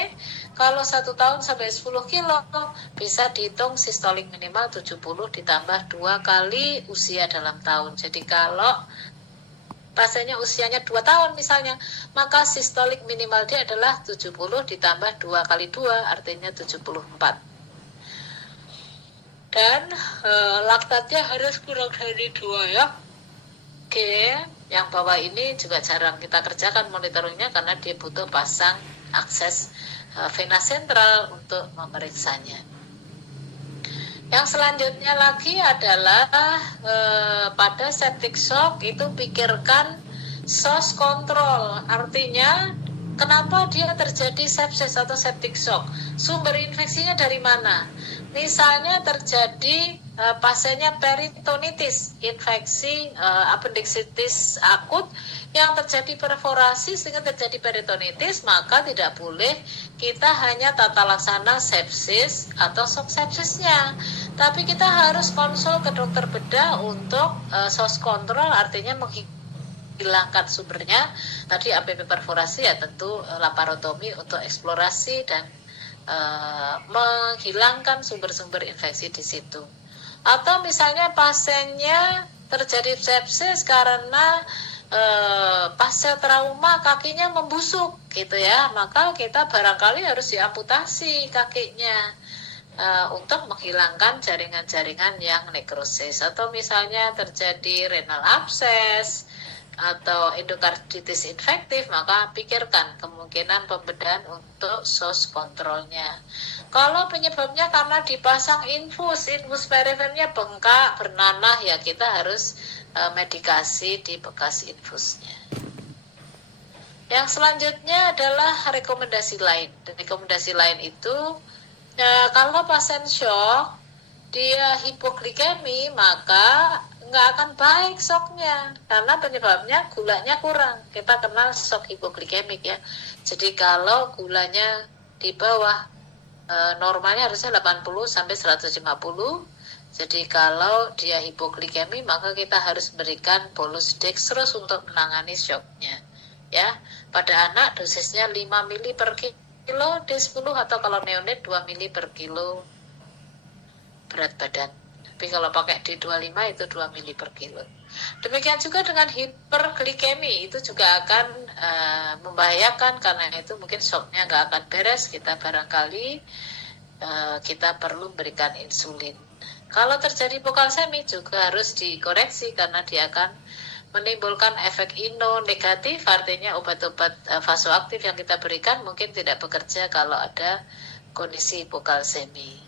kalau 1 tahun sampai 10 kilo bisa dihitung sistolik minimal 70 ditambah 2 kali usia dalam tahun. Jadi kalau pasiennya usianya 2 tahun misalnya, maka sistolik minimal dia adalah 70 ditambah 2 kali 2 artinya 74. Dan laktatnya harus kurang dari 2 ya. Oke, yang bawah ini juga jarang kita kerjakan monitoringnya karena dia butuh pasang akses vena sentral untuk memeriksanya. Yang selanjutnya lagi adalah pada septic shock itu pikirkan source control, artinya kenapa dia terjadi sepsis atau septic shock, sumber infeksinya dari mana. Misalnya terjadi pasiennya peritonitis, infeksi appendicitis akut yang terjadi perforasi sehingga terjadi peritonitis, maka tidak boleh kita hanya tata laksana sepsis atau shock sepsisnya, tapi kita harus konsul ke dokter bedah untuk source control, artinya menghilangkan sumbernya. Tadi APP perforasi ya tentu laparotomi untuk eksplorasi dan menghilangkan sumber-sumber infeksi di situ. Atau misalnya pasiennya terjadi sepsis karena pasca trauma kakinya membusuk gitu ya, maka kita barangkali harus diamputasi kakinya untuk menghilangkan jaringan-jaringan yang nekrosis. Atau misalnya terjadi renal abses atau endokarditis infektif, maka pikirkan kemungkinan pembedahan untuk source kontrolnya. Kalau penyebabnya karena dipasang infus perifernya bengkak, bernanah, ya kita harus medikasi di bekas infusnya. Yang selanjutnya adalah rekomendasi lain. Dan rekomendasi lain itu kalau pasien shock dia hipoglikemi, maka nggak akan baik shocknya karena penyebabnya gulanya kurang. Kita kenal shock hipoglikemik ya. Jadi kalau gulanya di bawah normalnya harusnya 80 sampai 150. Jadi kalau dia hipoglikemi, maka kita harus berikan bolus dextrose untuk menangani shocknya. Ya, pada anak dosisnya 5 mili per kilo D10 atau kalau neonat 2 mili per kilo berat badan. Tapi kalau pakai D25 itu 2 mili per kilo. Demikian juga dengan hiperglikemi, itu juga akan membahayakan karena itu mungkin shocknya nggak akan beres. Kita barangkali kita perlu berikan insulin. Kalau terjadi hipokalsemi juga harus dikoreksi karena dia akan menimbulkan efek ino negatif, artinya obat-obat vasoaktif yang kita berikan mungkin tidak bekerja kalau ada kondisi hipokalsemi.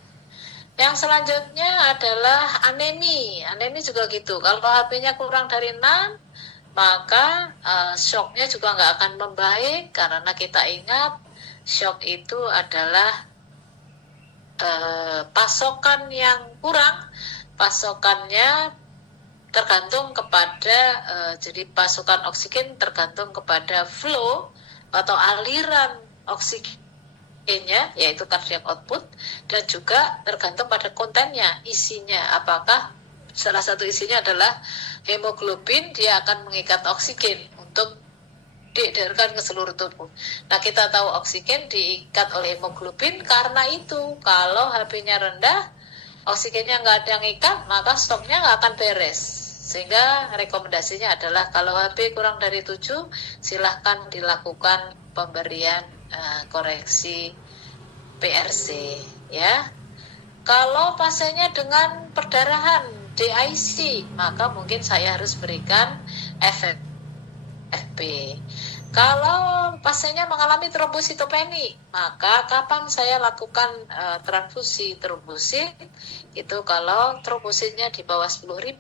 Yang selanjutnya adalah anemi. Anemi juga gitu. Kalau HP-nya kurang dari 6, maka shocknya juga nggak akan membaik karena kita ingat shock itu adalah pasokan yang kurang. Pasokannya tergantung kepada jadi pasokan oksigen tergantung kepada flow atau aliran oksigennya, yaitu cardiac output, dan juga tergantung pada kontennya, isinya. Apakah salah satu isinya adalah hemoglobin, dia akan mengikat oksigen untuk diedarkan ke seluruh tubuh. Nah, kita tahu oksigen diikat oleh hemoglobin, karena itu kalau HP-nya rendah, oksigennya nggak ada yang ikat, maka stoknya nggak akan beres. Sehingga rekomendasinya adalah kalau HP kurang dari 7, silahkan dilakukan pemberian koreksi PRC ya. Kalau pasiennya dengan perdarahan DIC, maka mungkin saya harus berikan FP. Kalau pasiennya mengalami trombositopeni, maka kapan saya lakukan transfusi trombosit? Itu kalau trombositnya di bawah 10.000,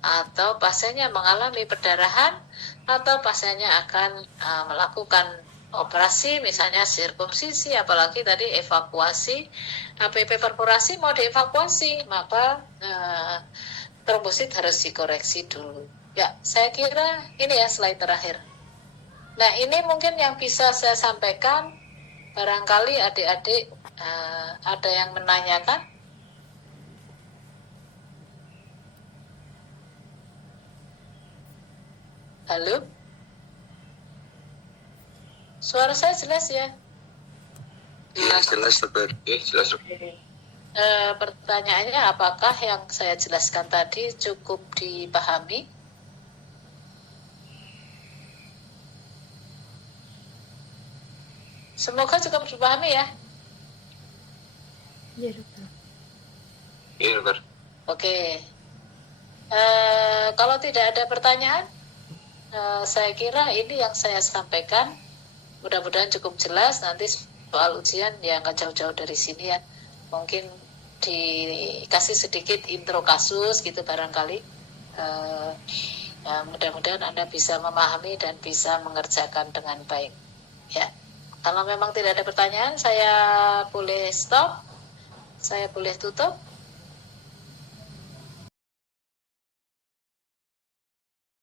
atau pasiennya mengalami perdarahan, atau pasiennya akan melakukan operasi misalnya sirkumsisi, apalagi tadi evakuasi, APP perforasi mau dievakuasi, maka trombosit harus dikoreksi dulu. Ya, saya kira ini ya slide terakhir. Nah, ini mungkin yang bisa saya sampaikan. Barangkali adik-adik ada yang menanyakan. Halo? Suara saya jelas ya? Jelas, dokter. Jelas. Pertanyaannya, apakah yang saya jelaskan tadi cukup dipahami? Semoga cukup dipahami ya. Iya, dokter. Iya, dokter. Oke. Kalau tidak ada pertanyaan, saya kira ini yang saya sampaikan mudah-mudahan cukup jelas. Nanti soal ujian ya nggak jauh-jauh dari sini ya, mungkin dikasih sedikit intro kasus gitu barangkali. Ya, mudah-mudahan Anda bisa memahami dan bisa mengerjakan dengan baik ya. Kalau memang tidak ada pertanyaan, saya boleh stop, saya boleh tutup.